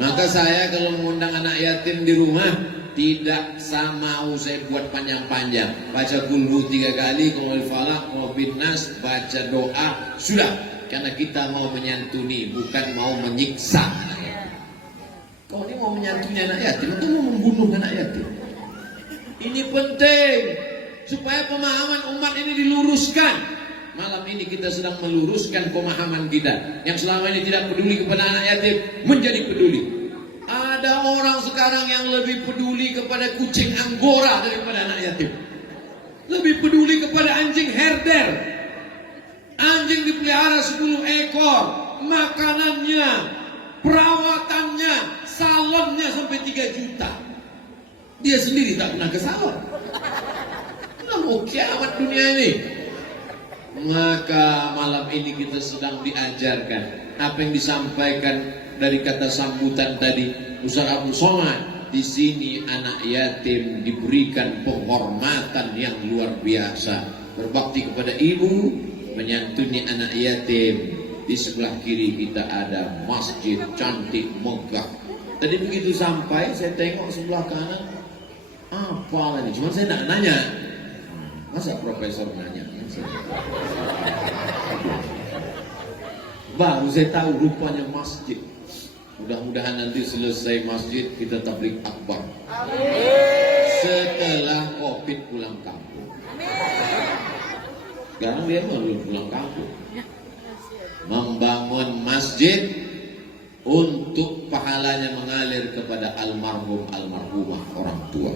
Maka saya kalau mengundang anak yatim di rumah, tidak mau saya buat panjang-panjang. Baca kulhu 3 kali, qul falaq, qul binnas, baca doa, sudah. Karena kita mau menyantuni, bukan mau menyiksa. Kau ini mau menyantuni anak yatim atau mau membunuh anak yatim? Ini penting supaya pemahaman umat ini diluruskan. malam ini kita sedang meluruskan pemahaman kita yang selama ini tidak peduli kepada anak yatim menjadi peduli. Ada orang sekarang yang lebih peduli kepada kucing Anggora daripada anak yatim. Lebih peduli kepada anjing herder. Anjing dipelihara 10 ekor, makanannya, perawatannya, salonnya sampai 3 juta. Dia sendiri tak pernah ke salon. Mau kiamat dunia ini. Maka malam ini kita sedang diajarkan apa yang disampaikan dari kata sambutan tadi Ustaz Abdul Somad. Di sini anak yatim diberikan penghormatan yang luar biasa. Berbakti kepada ibu, menyantuni anak yatim. Di sebelah kiri kita ada masjid cantik megah. Tadi begitu sampai saya tengok sebelah kanan, apa ini? Cuma saya nak nanya. Masa profesor nanya? Baru saya tahu rupanya masjid. Mudah-mudahan nanti selesai masjid kita tabligh akbar. Setelah Covid pulang kampung. Sekarang dia belum pulang kampung. Membangun masjid untuk pahalanya mengalir kepada almarhum almarhumah orang tua.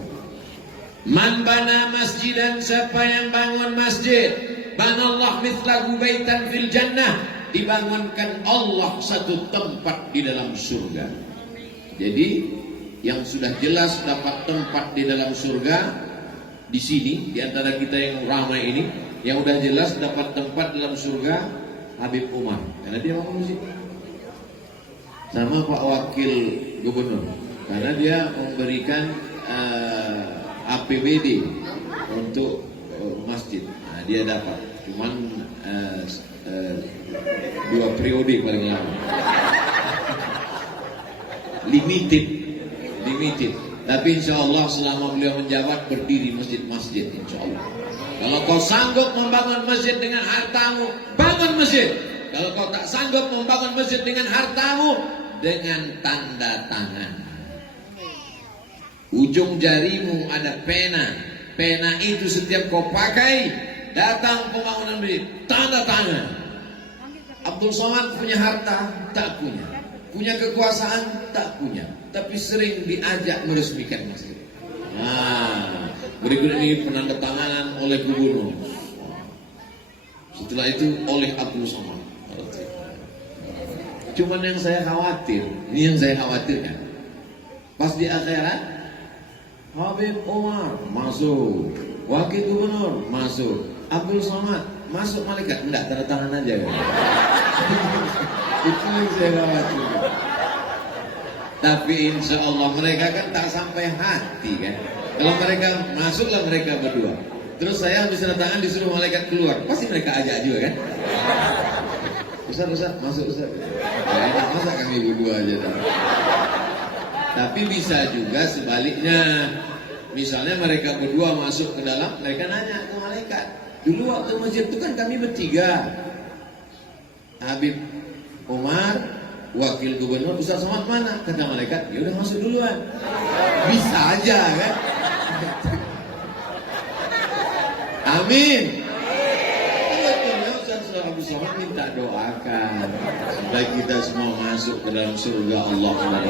Man bana masjidan, siapa yang bangun masjid, banallah mithlahu baitan fil jannah, dibangunkan Allah satu tempat di dalam surga. Jadi yang sudah jelas dapat tempat di dalam surga di sini, di antara kita yang ramai ini, yang udah jelas dapat tempat dalam surga Habib Umar, karena dia bangun masjid. Sama Pak Wakil Gubernur, karena dia memberikan APBD untuk masjid. Nah, dia dapat, cuman 2 periode paling lama. Limited. Tapi insya Allah selama beliau menjabat berdiri masjid-masjid insya Allah. Kalau kau sanggup membangun masjid dengan hartamu, bangun masjid. Kalau kau tak sanggup membangun masjid dengan hartamu, dengan tanda tangan. Ujung jarimu ada pena. Pena itu setiap kau pakai, datang pembangunan masjid, tanda tangan. Abdul Somad punya harta? Tak punya. Punya kekuasaan? Tak punya. Tapi sering diajak meresmikan masjid. Nah, berikut ini penandatanganan oleh gubernur. Setelah itu oleh Abdul Somad. Cuman yang saya khawatir, ini yang saya khawatirkan. Pas di akhirat, Habib Umar masuk, Wakil Gubernur masuk, Abdul Somad masuk, malaikat enggak, tanda tangan aja kan? Itu yang saya khawatir. Tapi insya Allah mereka kan tak sampai hati kan. Kalau mereka masuklah mereka berdua, terus saya habis tanda tangan disuruh malaikat keluar, pasti mereka ajak juga kan? Ustaz, masuk Ustaz. Ya enak, masa kami berdua aja dah. Tapi bisa juga sebaliknya. Misalnya mereka berdua masuk ke dalam, mereka nanya ke malaikat. Dulu waktu masjid itu kan kami bertiga. Habib Umar, Wakil Gubernur, Ustaz Somad mana? Kata malaikat, ya udah masuk duluan. Bisa aja kan? Amin. Ustaz Somad minta doakan supaya kita semua masuk ke dalam surga Allah.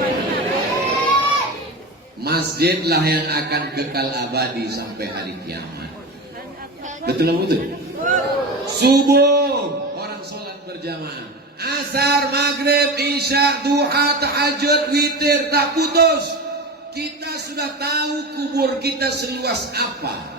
Masjidlah yang akan kekal abadi sampai hari kiamat. Betul atau betul? Subuh orang sholat berjamaah, asar, maghrib, isya, duha, tahajud, witir tak putus. Kita sudah tahu kubur kita seluas apa.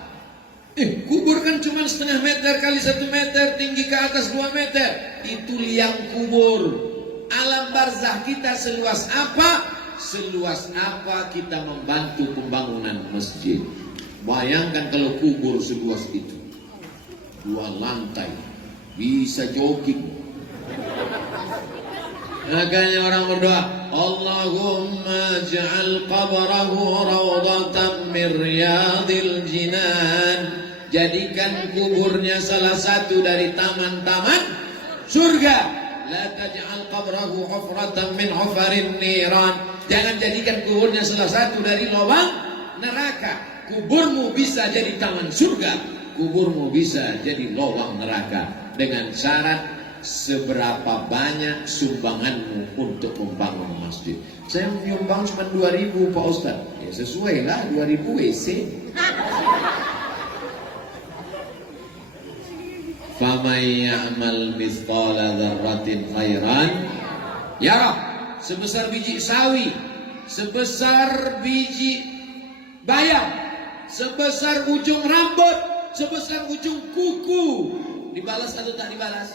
Kubur kan cuma setengah meter kali 1 meter, tinggi ke atas 2 meter. Itu liang kubur. Alam barzah kita seluas apa? Seluas apa kita membantu pembangunan masjid. Bayangkan kalau kubur seluas itu, 2 lantai, bisa jogging. Makanya orang berdoa, Allahumma ja'al qabrahu rawdatan min riyadil jinan. Jadikan kuburnya salah satu dari taman-taman surga. La taj'al qabrahu hufratan min hufarin niran. Jangan jadikan kuburnya salah satu dari lubang neraka. Kuburmu bisa jadi taman surga, kuburmu bisa jadi lubang neraka. dengan syarat seberapa banyak sumbanganmu untuk membangun masjid. Saya menyumbang cuma 2.000 Pak Ustaz. Ya sesuai lah, 2.000 WC. Faman ya'mal mithqala dzarratin khairan yarah. Sebesar biji sawi, sebesar biji bayam, sebesar ujung rambut, sebesar ujung kuku, dibalas atau tak dibalas?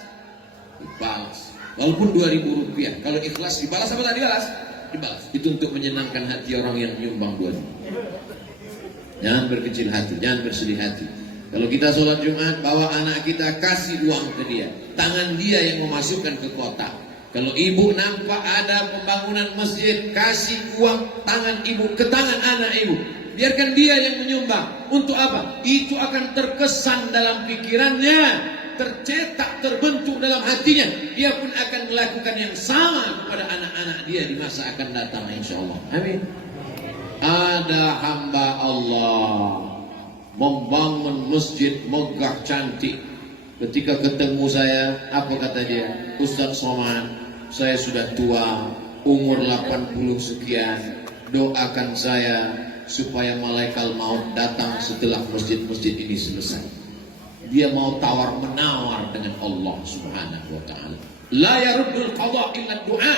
Dibalas. Walaupun 2.000 rupiah, kalau ikhlas dibalas apa tak dibalas? Dibalas. Itu untuk menyenangkan hati orang yang menyumbang 2.000. Jangan berkecil hati, jangan bersedih hati. Kalau kita sholat Jumat, bawa anak kita, kasih uang ke dia. Tangan dia yang memasukkan ke kotak. Kalau ibu nampak ada pembangunan masjid, kasih uang tangan ibu ke tangan anak ibu. Biarkan dia yang menyumbang. Untuk apa? Itu akan terkesan dalam pikirannya, tercetak, terbentuk dalam hatinya. Dia pun akan melakukan yang sama kepada anak-anak dia di masa akan datang, insyaAllah. Amin. Ada hamba Allah membangun masjid megah cantik. Ketika ketemu saya, apa kata dia? Ustaz Somad, saya sudah tua, umur 80 sekian. Doakan saya supaya malaikat maut datang setelah masjid-masjid ini selesai. Dia mau tawar-menawar dengan Allah Subhanahu wa taala. La yaruddul qada illa du'a.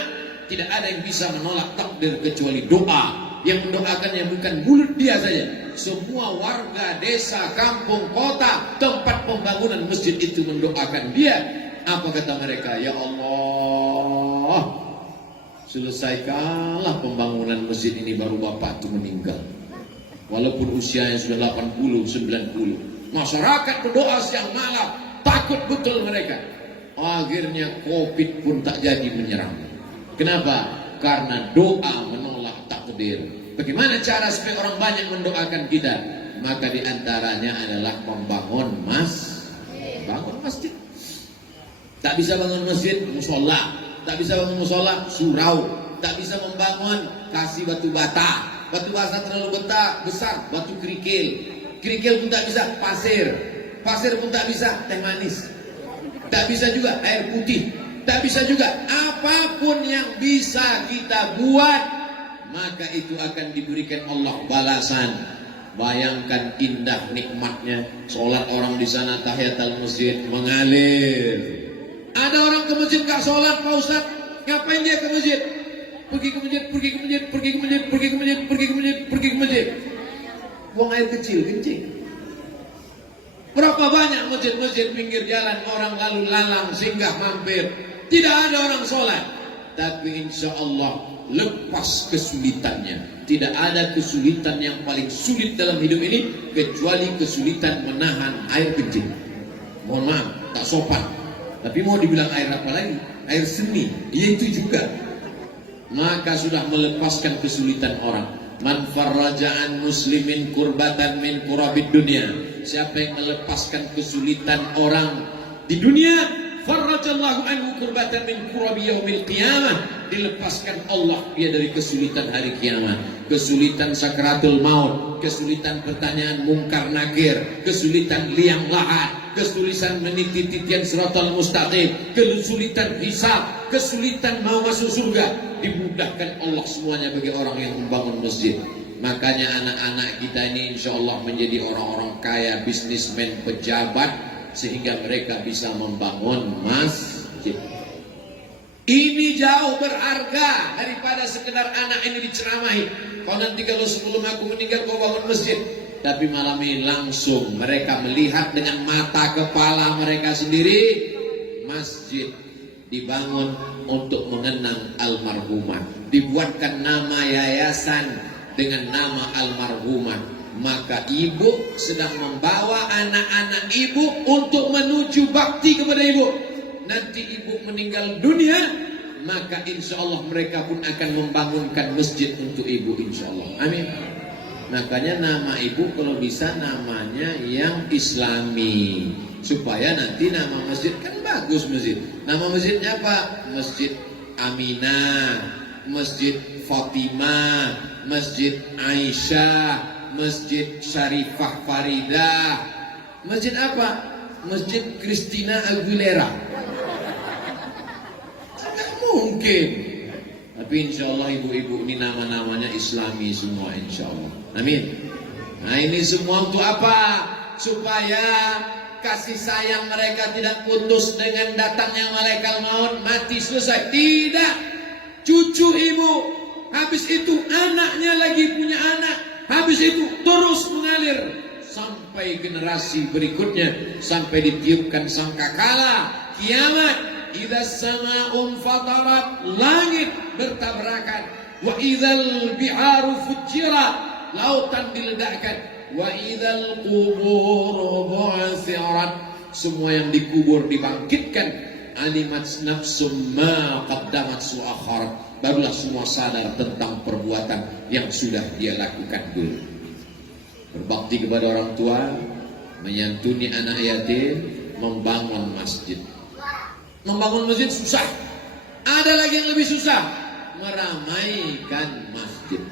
Tidak ada yang bisa menolak takdir kecuali doa. Yang mendoakannya bukan mulut dia saja. Semua warga desa, kampung, kota, tempat pembangunan masjid itu mendoakan dia. Apa kata mereka? Ya Allah, selesaikanlah pembangunan masjid ini, baru bapak itu meninggal. Walaupun usianya sudah 80, 90. Masyarakat berdoa siang malam, takut betul mereka. Akhirnya COVID pun tak jadi menyerang. Kenapa? Karena doa menolak takdir. Bagaimana cara supaya orang banyak mendoakan kita? Maka diantaranya adalah membangun bangun masjid. Tak bisa bangun masjid, musola. Tak bisa bangun musola, surau. Tak bisa membangun, kasih batu bata. Batu bata terlalu besar, batu kerikil. Kerikil pun tak bisa, pasir. Pasir pun tak bisa, teh manis. Tak bisa juga air putih. Tak bisa juga apapun yang bisa kita buat, maka itu akan diberikan Allah balasan. Bayangkan indah nikmatnya sholat orang di sana, tahiyatul masjid mengalir. Ada orang ke masjid gak sholat, Pak Ustaz. Ngapain dia ke masjid? Pergi ke masjid, pergi ke masjid, pergi ke masjid, pergi ke masjid, pergi ke masjid, pergi ke masjid. Buang air kecil, kencing. Berapa banyak masjid-masjid pinggir jalan orang lalu lalang singgah mampir, tidak ada orang sholat. Tapi insya Allah lepas kesulitannya. Tidak ada kesulitan yang paling sulit dalam hidup ini kecuali kesulitan menahan air kencing. Mohon maaf, tak sopan. Tapi mau dibilang air apa lagi? Air seni, ya itu juga. Maka sudah melepaskan kesulitan orang. Man farraja'an muslimin kurbatan min kurabid dunia. Siapa yang melepaskan kesulitan orang di dunia, farrajallahu anhu kurbatan min kurabi yaumil qiyamah. Dilepaskan Allah dia dari kesulitan hari kiamat. Kesulitan sakaratul maut, kesulitan pertanyaan mungkar nakir, kesulitan liang lahat, kesulitan meniti titian siratal mustaqim, kesulitan hisab, kesulitan mau masuk surga, dimudahkan Allah semuanya bagi orang yang membangun masjid. Makanya anak-anak kita ini insya Allah menjadi orang-orang kaya, bisnismen, pejabat, sehingga mereka bisa membangun masjid. Ini jauh berharga daripada sekedar anak ini diceramahi. Kau nanti kalau sebelum aku meninggal kau bangun masjid. Tapi malam ini langsung mereka melihat dengan mata kepala mereka sendiri. Masjid dibangun untuk mengenang almarhumah. Dibuatkan nama yayasan dengan nama almarhumah. Maka ibu sedang membawa anak-anak ibu untuk menuju bakti kepada ibu. Nanti ibu meninggal dunia, maka insya Allah mereka pun akan membangunkan masjid untuk ibu, insya Allah. Amin. Makanya nama ibu kalau bisa namanya yang Islami, supaya nanti nama masjid kan bagus masjid. Nama masjidnya apa? Masjid Aminah, Masjid Fatimah, Masjid Aisyah, Masjid Syarifah Faridah. Masjid apa? Masjid Christina Aguilera. Tidak mungkin. Tapi insya Allah ibu-ibu ini nama-namanya Islami semua insya Allah. Amin. Nah ini semua untuk apa? Supaya kasih sayang mereka tidak putus dengan datangnya malaikat maut, mati selesai. Tidak. Cucu ibu, habis itu anaknya lagi punya anak, habis itu terus mengalir sampai generasi berikutnya, sampai ditiupkan sangkakala kiamat. Idza sama'un fatarat, langit bertabrakan. Wa idzal bi'aru fujirat, lautan diledakkan. Wa idzal qubur bu'thirat, semua yang dikubur dibangkitkan. Alimat nafsum ma qaddamat su'akharat, barulah semua sadar tentang perbuatan yang sudah dia lakukan dulu. Berbakti kepada orang tua, menyantuni anak yatim, membangun masjid. Membangun masjid susah. Ada lagi yang lebih susah, meramaikan masjid.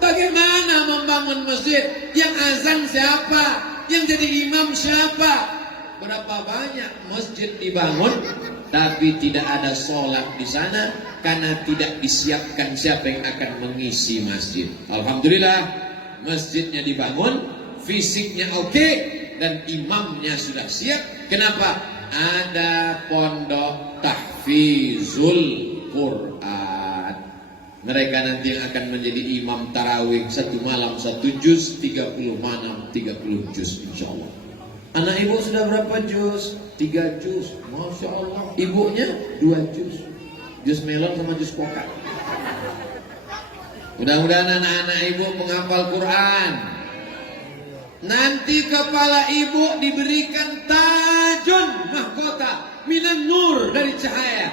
Bagaimana membangun masjid? Yang azan siapa? Yang jadi imam siapa? Berapa banyak masjid dibangun tapi tidak ada sholat di sana karena tidak disiapkan siapa yang akan mengisi masjid. Alhamdulillah masjidnya dibangun, fisiknya oke, dan imamnya sudah siap. Kenapa? Ada pondok tahfizul Quran. Mereka nanti yang akan menjadi imam tarawih, satu malam 1 juz, 30 malam 30 juz insyaallah. Anak ibu sudah berapa juz? 3 juz. Masya Allah. Ibunya 2 juz. Juz melon sama juz kokak. Mudah-mudahan anak-anak ibu menghafal Quran. Nanti kepala ibu diberikan tajun mahkota minan nur, dari cahaya.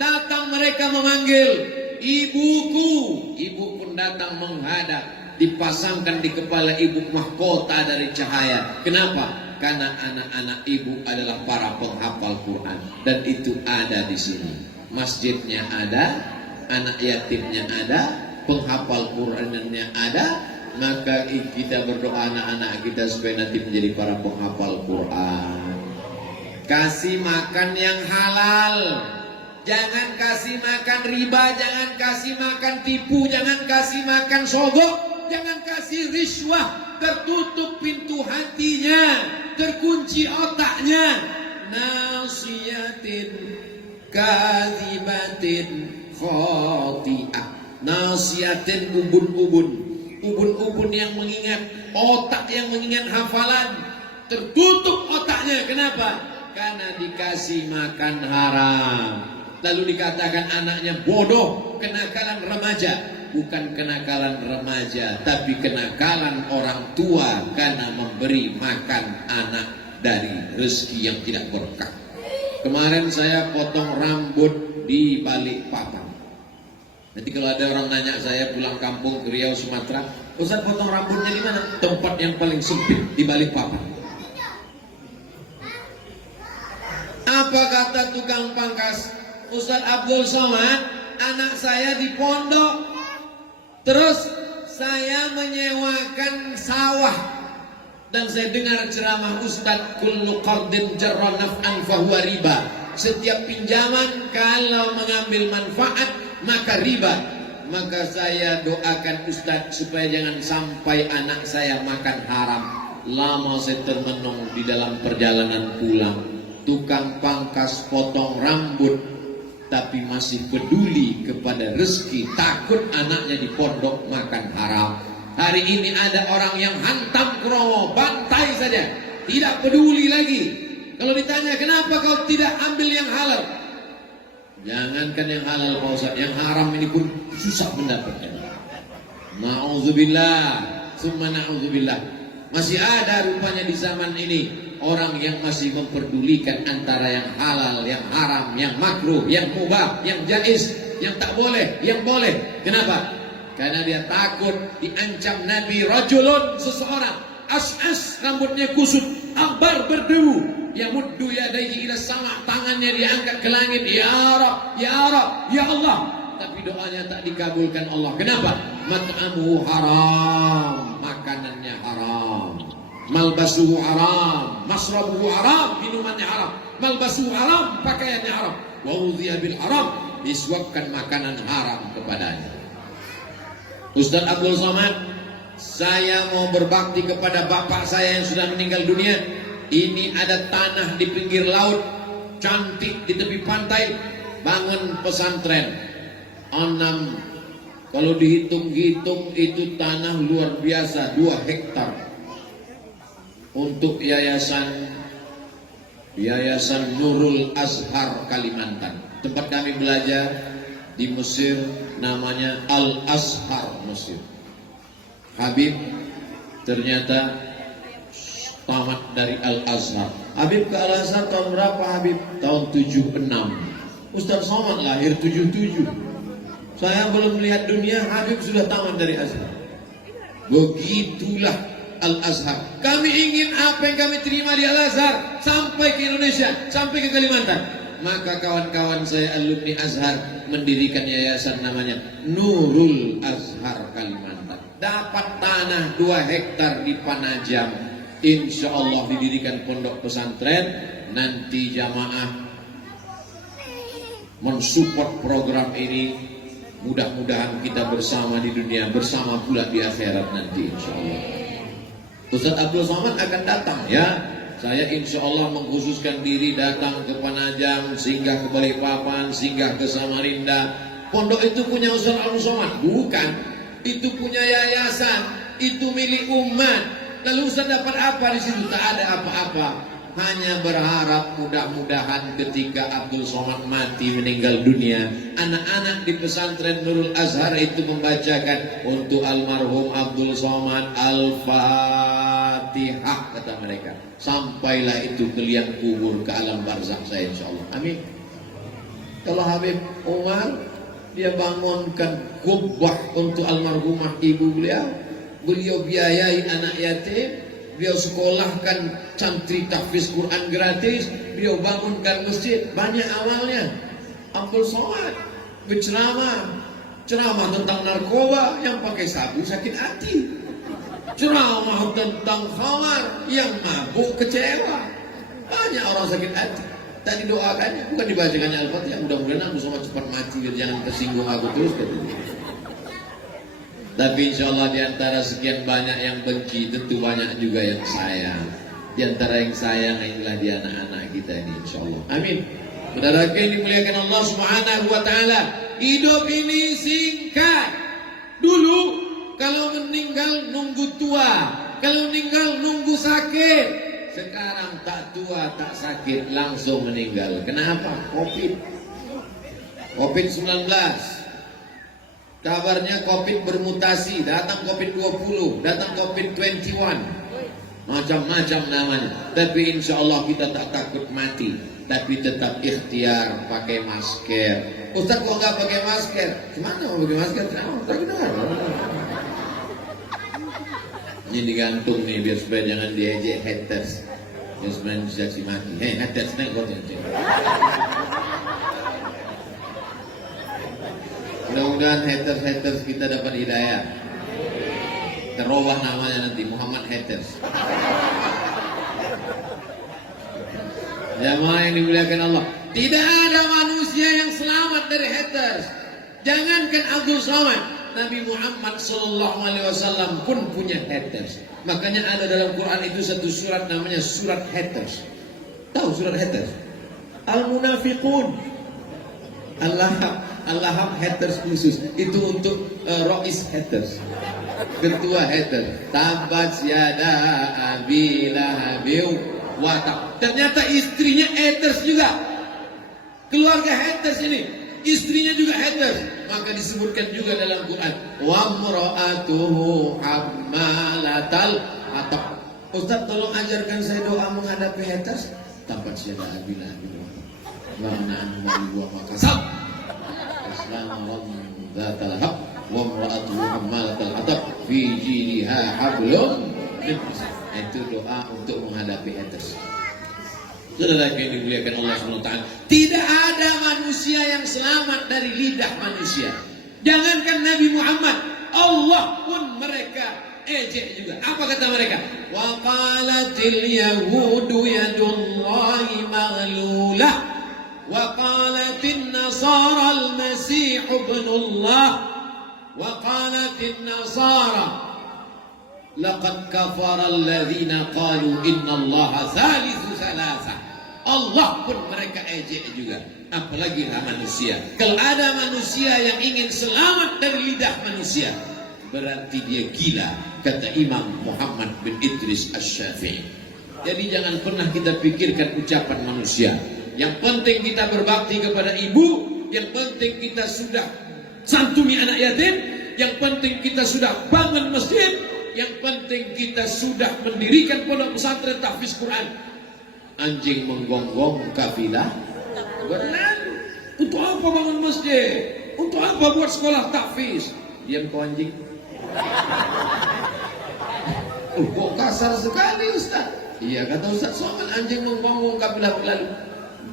Datang mereka memanggil, ibuku. Ibu pun datang menghadap. Dipasangkan di kepala ibu mahkota dari cahaya. Kenapa? Karena anak-anak ibu adalah para penghafal Quran, dan itu ada di sini. Masjidnya ada, anak yatimnya ada, penghafal Qurannya ada. Maka kita berdoa anak-anak kita supaya nanti menjadi para penghafal Quran. Kasih makan yang halal, jangan kasih makan riba, jangan kasih makan tipu, jangan kasih makan sogok, jangan kasih riswah. Tertutup pintu hatinya, terkunci otaknya. Nasiyatin kadzibatin khati'ah. Nasiyatin ubun-ubun yang mengingat, otak yang mengingat hafalan, tertutup otaknya. Kenapa? Karena dikasih makan haram. Lalu dikatakan anaknya bodoh, kenakalan remaja. Bukan kenakalan remaja, tapi kenakalan orang tua karena memberi makan anak dari rezeki yang tidak berkah. Kemarin saya potong rambut di Balikpapan. Nanti kalau ada orang nanya saya pulang kampung ke Riau, Sumatera, Ustaz potong rambutnya di mana? Tempat yang paling sempit, di Balikpapan. Apa kata tukang pangkas? Ustaz Abdul Somad, anak saya di pondok. Terus saya menyewakan sawah, dan saya dengar ceramah Ustaz, kullu qardin jarra naf'an fahuwa riba. Setiap pinjaman kalau mengambil manfaat maka riba. Maka saya doakan Ustaz supaya jangan sampai anak saya makan haram. Lama saya termenung di dalam perjalanan pulang. Tukang pangkas potong rambut tapi masih peduli kepada rezeki, takut anaknya di pondok makan haram. Hari ini ada orang yang hantam kromo, bantai saja, tidak peduli lagi. Kalau ditanya kenapa kau tidak ambil yang halal, jangankan yang halal Pak Ustaz, yang haram ini pun susah mendapatkan. Na'udzubillah, summa na'udzubillah. Masih ada rupanya di zaman ini orang yang masih memperdulikan antara yang halal, yang haram, yang makruh, yang mubah, yang jaiz, yang tak boleh, yang boleh. Kenapa? Karena dia takut diancam Nabi. Rajulun, seseorang, as'as, rambutnya kusut, akbar, berdebu, yamuddu yadayhi ila sama', tangannya diangkat ke langit, ya Rab, ya Rab, ya Allah, tapi doanya tak dikabulkan Allah. Kenapa? Mat'amuhu haram, makanannya haram. Malbasuhu haram, masrabuhu haram, minumannya haram. Malbasuhu haram, pakaiannya haram. Wa udhiya bil haram, disuapkan makanan haram kepadanya. Ustaz Abdul Somad, saya mau berbakti kepada bapak saya yang sudah meninggal dunia. Ini ada tanah di pinggir laut, cantik di tepi pantai, bangun pesantren. 6, kalau dihitung-hitung itu tanah luar biasa, 2 hektar untuk yayasan Nurul Azhar Kalimantan. Tempat kami belajar di Mesir namanya Al Azhar Mesir. Habib ternyata tamat dari Al Azhar. Habib ke Al Azhar tahun berapa Habib? Tahun 76. Ustaz Somad lahir 77. Saya belum melihat dunia, Habib sudah tamat dari Azhar. Begitulah Al-Azhar. Kami ingin apa yang kami terima di Al-Azhar sampai ke Indonesia, sampai ke Kalimantan. Maka kawan-kawan saya alumni Azhar mendirikan yayasan namanya Nurul Azhar Kalimantan. Dapat tanah 2 hektar di Panajam. Insya Allah didirikan pondok pesantren. Nanti jamaah mensupport program ini. Mudah-mudahan kita bersama di dunia, bersama pula di akhirat nanti insya Allah. Ustaz Abdul Somad akan datang ya. Saya insya Allah mengkhususkan diri datang ke Panajam, singgah ke Balikpapan, singgah ke Samarinda. Pondok itu punya Ustaz Abdul Somad? Bukan. Itu punya yayasan, itu milik umat. Lalu Ustaz dapat apa di situ? Tak ada apa-apa. Hanya berharap mudah-mudahan ketika Abdul Somad mati meninggal dunia, anak-anak di pesantren Nurul Azhar itu membacakan untuk almarhum Abdul Somad Al-Fatihah, kata mereka. Sampailah itu ke liang kubur, ke alam barzakh saya insyaallah. Amin. Kalau Habib Umar, dia bangunkan kubah untuk almarhumah ibu beliau. Beliau biayai anak yatim. Beliau sekolahkan santri tahfiz Quran gratis. Beliau bangunkan masjid. Banyak awalnya. Abdul Somad berceramah, ceramah tentang narkoba, yang pakai sabu sakit hati. Ceramah tentang khamar, yang mabuk kecewa. Banyak orang sakit hati. Tak didoakannya, bukan dibacakannya Al-Fatihah. Mudah-mudahan Abdul Somad cepat mati biar jangan tersinggung aku terus. Tapi insya Allah di antara sekian banyak yang benci, tentu banyak juga yang sayang. Di antara yang sayang inilah di anak-anak kita ini insya Allah. Amin. Saudara yang dimuliakan Allah Subhanahu wa taala, hidup ini singkat. Dulu kalau meninggal nunggu tua, kalau meninggal nunggu sakit. Sekarang tak tua, tak sakit, langsung meninggal. Kenapa? Covid-19. Kabarnya Covid bermutasi, datang Covid 20, datang Covid 21, macam-macam namanya. Tapi insya Allah kita tak takut mati, tapi tetap ikhtiar pakai masker. Ustaz kok nggak pakai masker? Gimana mau pakai masker? Ini digantung nih biar supaya jangan diejek haters, biar supaya bisa mati. Hei haters nih kau jangan. Mudah-mudahan haters kita dapat hidayah. Terubah namanya nanti Muhammad Haters. Jamaah yang dimuliakan Allah, tidak ada manusia yang selamat dari haters. Jangankan Abdul Somad, Nabi Muhammad SAW pun punya haters. Makanya ada dalam Quran itu satu surat namanya surat haters. Tahu surat haters? Al-Munafiqun. Allah haters khusus itu untuk Rois haters, ketua haters. Tabat yada abi lahabiu watak. Ternyata istrinya haters juga. Keluarga haters ini, istrinya juga haters. Maka disebutkan juga dalam Quran, wa mra'atuhu hammalatal hatab. Ustaz tolong ajarkan saya doa menghadapi haters. Tabat yada abi lahabiu watak. Wa makasab. Selamat zatal haq wa imra'atuhu hammalatal hatab fi jidha hablum. Itu doa untuk menghadapi haters. Saudara yang dimuliakan Allah SWT, tidak ada manusia yang selamat dari lidah manusia. Jangankan Nabi Muhammad, Allah pun mereka ejek juga. Apa kata mereka? Wa qalatil yahudu yadullahi maghlulah wa qalatin nasara al-masih ibnullah wa qalatin nasara laqad kafara alladhina qalu innallaha thalithu thalatha. Allah pun mereka ejek juga, apalagi manusia. Kalau ada manusia yang ingin selamat dari lidah manusia, berarti dia gila, kata Imam Muhammad bin Idris Asy-Syafi'i. Jadi jangan pernah kita pikirkan ucapan manusia. Yang penting kita berbakti kepada ibu, yang penting kita sudah santuni anak yatim, yang penting kita sudah bangun masjid, yang penting kita sudah mendirikan pondok pesantren tahfiz Quran. Anjing menggonggong kafilah benar. Untuk apa bangun masjid? Untuk apa buat sekolah tahfiz? Diam kau anjing. Kok kasar sekali Ustaz? Iya kata Ustaz Somad, anjing menggonggong kafilah berlalu.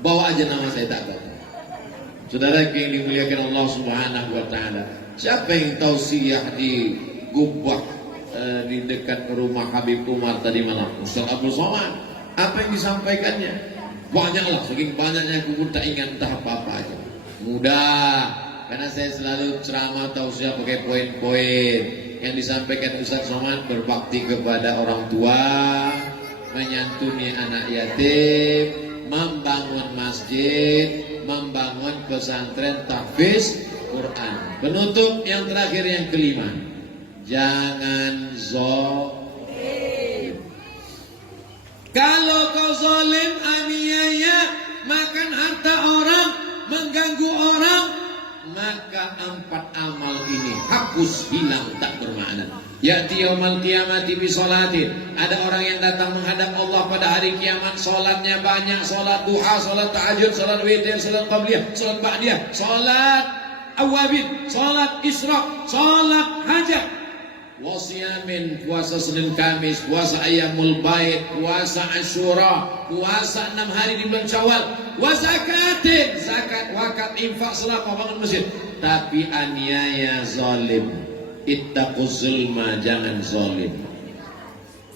Bawa aja nama saya tak tahu. Saudara yang dimuliakan Allah Subhanahu wa taala, siapa yang tausiah di Gubah di dekat rumah Habib Umar tadi malam? Ustaz Abdul Somad. Apa yang disampaikannya? Banyaklah, saking banyaknya aku pun tak ingat entah apa-apa aja. Mudah, karena saya selalu ceramah tausiah pakai poin-poin. Yang disampaikan Ustaz Somad, berbakti kepada orang tua, menyantuni anak yatim, membangun masjid, membangun pesantren tahfiz Quran. Penutup yang terakhir yang kelima, jangan zalim. Kalau kau zalim, aniaya, makan harta orang, mengganggu orang, maka 4 amal ini hapus, hilang, tak bermakna. Ya'ti yaumal qiyamati bi sholatin. Ada orang yang datang menghadap Allah pada hari kiamat, salatnya banyak, salat duha, salat tahajud, salat witir, salat qabliyah, salat ba'diyah, salat awabin, salat isyraq, salat hajat. Wasiyamin, puasa Senin Kamis, puasa Ayyamul Bait, puasa Asyura, puasa 6 hari di bulan Syawal, wazakatin, zakat, wakaf, infak, selama bangun masjid. Tapi aniaya, zalim. Ittaquz zulma, jangan zalim.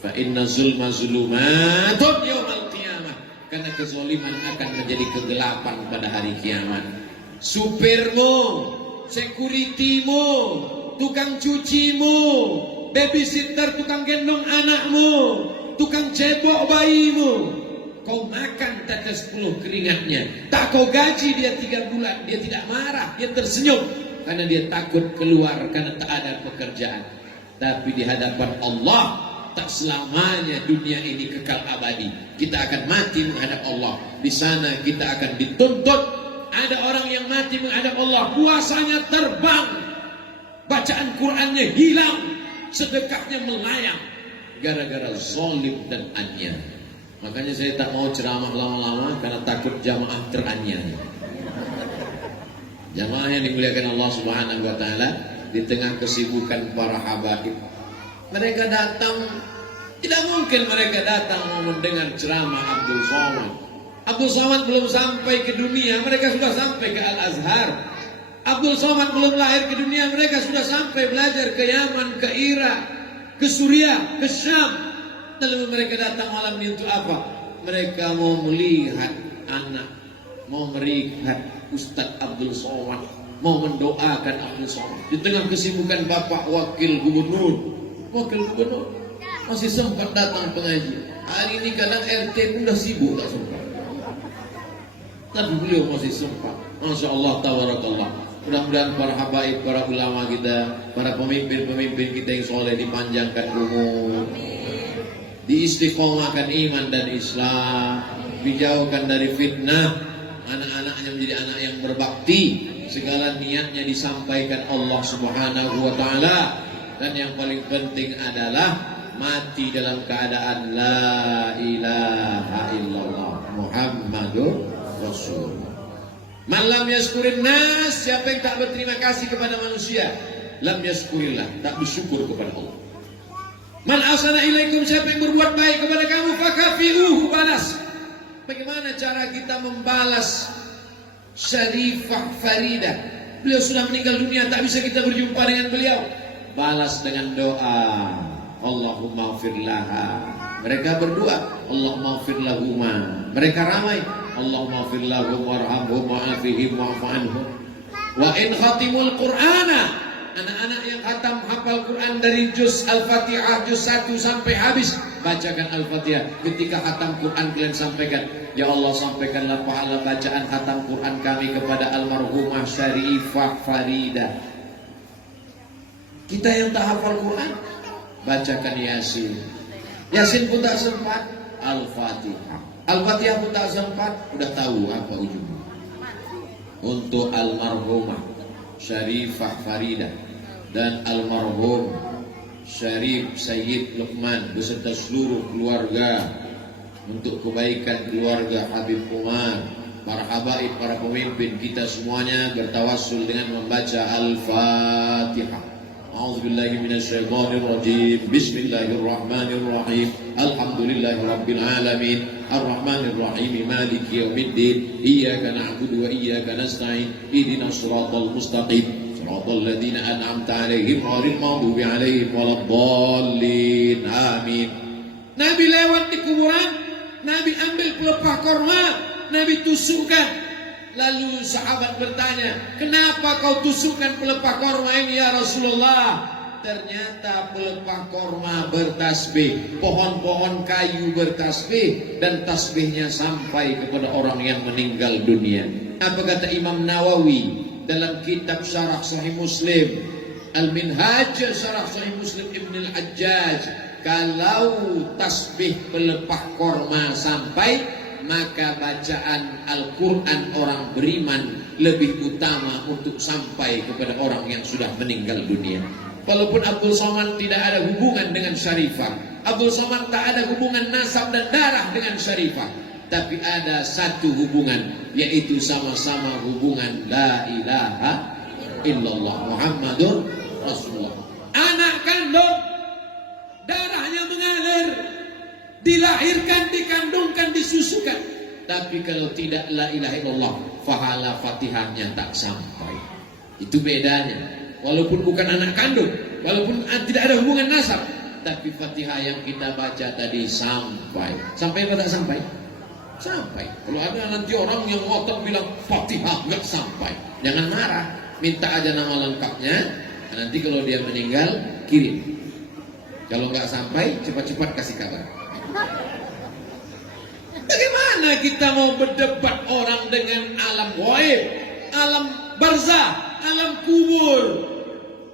Fa inna zulma zulumatun yaumal qiyamah. Karena kezaliman akan menjadi kegelapan pada hari kiamat. Supirmu, sekuritimu, tukang cucimu, babysitter, tukang gendong anakmu, tukang cebok bayimu, kau makan tetes 10 keringatnya, tak kau gaji dia 3 bulan, dia tidak marah, dia tersenyum karena dia takut keluar karena tak ada pekerjaan. Tapi di hadapan Allah tak selamanya dunia ini kekal abadi. Kita akan mati menghadap Allah. Di sana kita akan dituntut. Ada orang yang mati menghadap Allah, puasanya terbang, bacaan Qurannya hilang, sedekahnya melayang, gara-gara zalim dan aniaya. Makanya saya tak mau ceramah lama-lama karena takut jamaah teraniaya. Jamaah yang dimuliakan Allah Subhanahu wa taala, di tengah kesibukan para habaib, mereka datang, tidak mungkin mereka datang mau mendengar ceramah Abdul Somad. Abdul Somad belum sampai ke dunia, mereka sudah sampai ke Al-Azhar. Abdul Somad belum lahir ke dunia, mereka sudah sampai belajar ke Yaman, ke Irak, ke Suriah, ke Syam. Lalu mereka datang malam ini untuk apa? Mereka mau melihat anak, mau melihat Ustadz Abdul Somad, mau mendoakan Abdul Somad. Di tengah kesibukan Bapak Wakil Gubernur masih sempat datang pengaji. Hari ini kadang RT pun udah sibuk, tak sempat. Tapi beliau masih sempat. Masya Allah, tabarakallah. Mudah-mudahan para habaib, para ulama kita, para pemimpin-pemimpin kita yang soleh dipanjangkan umur, diistiqomahkan iman dan Islam, dijauhkan dari fitnah, anak-anaknya menjadi anak yang berbakti, segala niatnya disampaikan Allah Subhanahu wa taala, dan yang paling penting adalah mati dalam keadaan la ilaha illallah Muhammadur Rasulullah. Man lam yaskurin nas, siapa yang tak berterima kasih kepada manusia, lam yaskurillah, tak bersyukur kepada Allah. Man asana ilaikum, siapa yang berbuat baik kepada kamu, fakafiuhu, balas. Bagaimana cara kita membalas Syarifah Faridah? Beliau sudah meninggal dunia, tak bisa kita berjumpa dengan beliau. Balas dengan doa. Allahumma ighfir laha. Mereka berdoa, Allahumma ighfir lahuma. Mereka ramai, Allahumma ighfir lahum warhamhum wa'afihim wa'fu anhum. Wa in khatimul Qur'ana, anak-anak yang khatam hafal Quran dari juz Al-Fatihah juz 1 sampai habis, bacakan Al-Fatihah. Ketika khatam Quran kalian sampaikan, ya Allah, sampaikanlah pahala bacaan khatam Quran kami kepada almarhumah Syarifah Farida. Kita yang tak hafal Quran, bacakan Yasin. Yasin pun tak sempat, Al-Fatihah. Al-Fatihah pun tak sempat, udah tahu apa ujungnya. Untuk almarhumah Syarifah Farida dan almarhum Syarif Sayyid Luqman beserta seluruh keluarga, untuk kebaikan keluarga Habib Umar, para habaib, para pemimpin kita semuanya, bertawassul dengan membaca Al-Fatihah. A'udzubillahi minasyaitonir rajim. Bismillahirrahmanirrahim. Alhamdulillahi rabbil alamin. Arrahmanir rahim. Maliki yaumiddin. Iyyaka na'budu wa iyyaka nasta'in. Ihdinas shiratal mustaqim. Shiratal ladzina an'amta 'alaihim ghairil maghdubi 'alaihim waladdallin. Amin. Nabi lewat di kuburan, Nabi ambil pelepah korma, Nabi tusukkan. Lalu sahabat bertanya, kenapa kau tusukkan pelepah korma ini ya Rasulullah? Ternyata pelepah korma bertasbih, pohon-pohon kayu bertasbih, dan tasbihnya sampai kepada orang yang meninggal dunia. Apa kata Imam Nawawi dalam kitab Syarah Sahih Muslim, Al-Minhaj Syarah Sahih Muslim Ibn Al-Hajjaj, kalau tasbih pelepah korma sampai, maka bacaan Al-Quran orang beriman lebih utama untuk sampai kepada orang yang sudah meninggal dunia. Walaupun Abdul Somad tidak ada hubungan dengan Syarifah, Abdul Somad tak ada hubungan nasab dan darah dengan Syarifah, tapi ada satu hubungan, yaitu sama-sama hubungan La ilaha illallah Muhammadur Rasulullah. Anak kandung, darahnya mengalir, dilahirkan, dikandungkan, disusukan. Tapi kalau tidak la ilaha illallah, pahala Fatihahnya tak sampai. Itu bedanya. Walaupun bukan anak kandung, walaupun tidak ada hubungan nasab, tapi Fatihah yang kita baca tadi sampai. Sampai atau tak sampai? Sampai. Kalau ada nanti orang yang ngotot bilang Fatihah nggak sampai, jangan marah. Minta aja nama lengkapnya. Nanti kalau dia meninggal, kirim. Kalau nggak sampai, cepat-cepat kasih kabar. Bagaimana kita mau berdebat orang dengan alam gaib, alam barzah, alam kubur?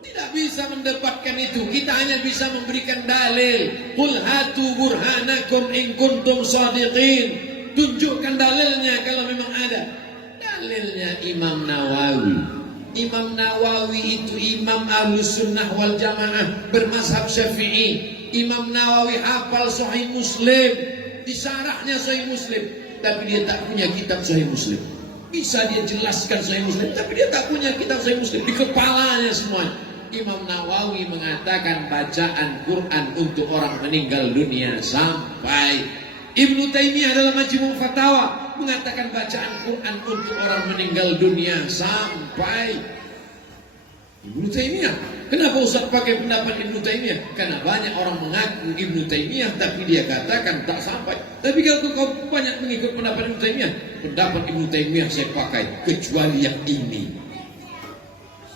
Tidak bisa mendebatkan itu. Kita hanya bisa memberikan dalil. Qul hatu burhanakum in kuntum shadiqin. Tunjukkan dalilnya kalau memang ada. Dalilnya Imam Nawawi. Imam Nawawi itu imam Ahlus Sunnah wal Jamaah bermazhab Syafi'i. Imam Nawawi hafal Sahih Muslim, disarahnya Sahih Muslim, tapi dia tak punya kitab Sahih Muslim. Bisa dia jelaskan Sahih Muslim, tapi dia tak punya kitab Sahih Muslim, di kepalanya semua. Imam Nawawi mengatakan bacaan Quran untuk orang meninggal dunia sampai. Ibnu Taimiyah dalam Majmu' Fatawa mengatakan bacaan Quran untuk orang meninggal dunia sampai. Ibnu Taimiyah, kenapa Ustaz pakai pendapat Ibnu Taimiyah? Karena banyak orang mengaku Ibnu Taimiyah, tapi dia katakan tak sampai. Tapi kalau kau banyak mengikut pendapat Ibnu Taimiyah, pendapat Ibnu Taimiyah saya pakai, kecuali yang ini.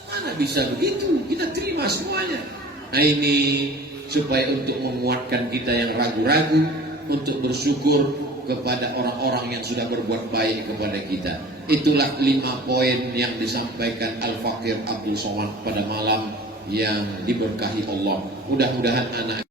Mana bisa begitu? Kita terima semuanya. Nah ini supaya untuk menguatkan kita yang ragu-ragu, untuk bersyukur kepada orang-orang yang sudah berbuat baik kepada kita. Itulah 5 poin yang disampaikan Al-Fakir Abdul Somad pada malam yang diberkahi Allah. Mudah-mudahan anak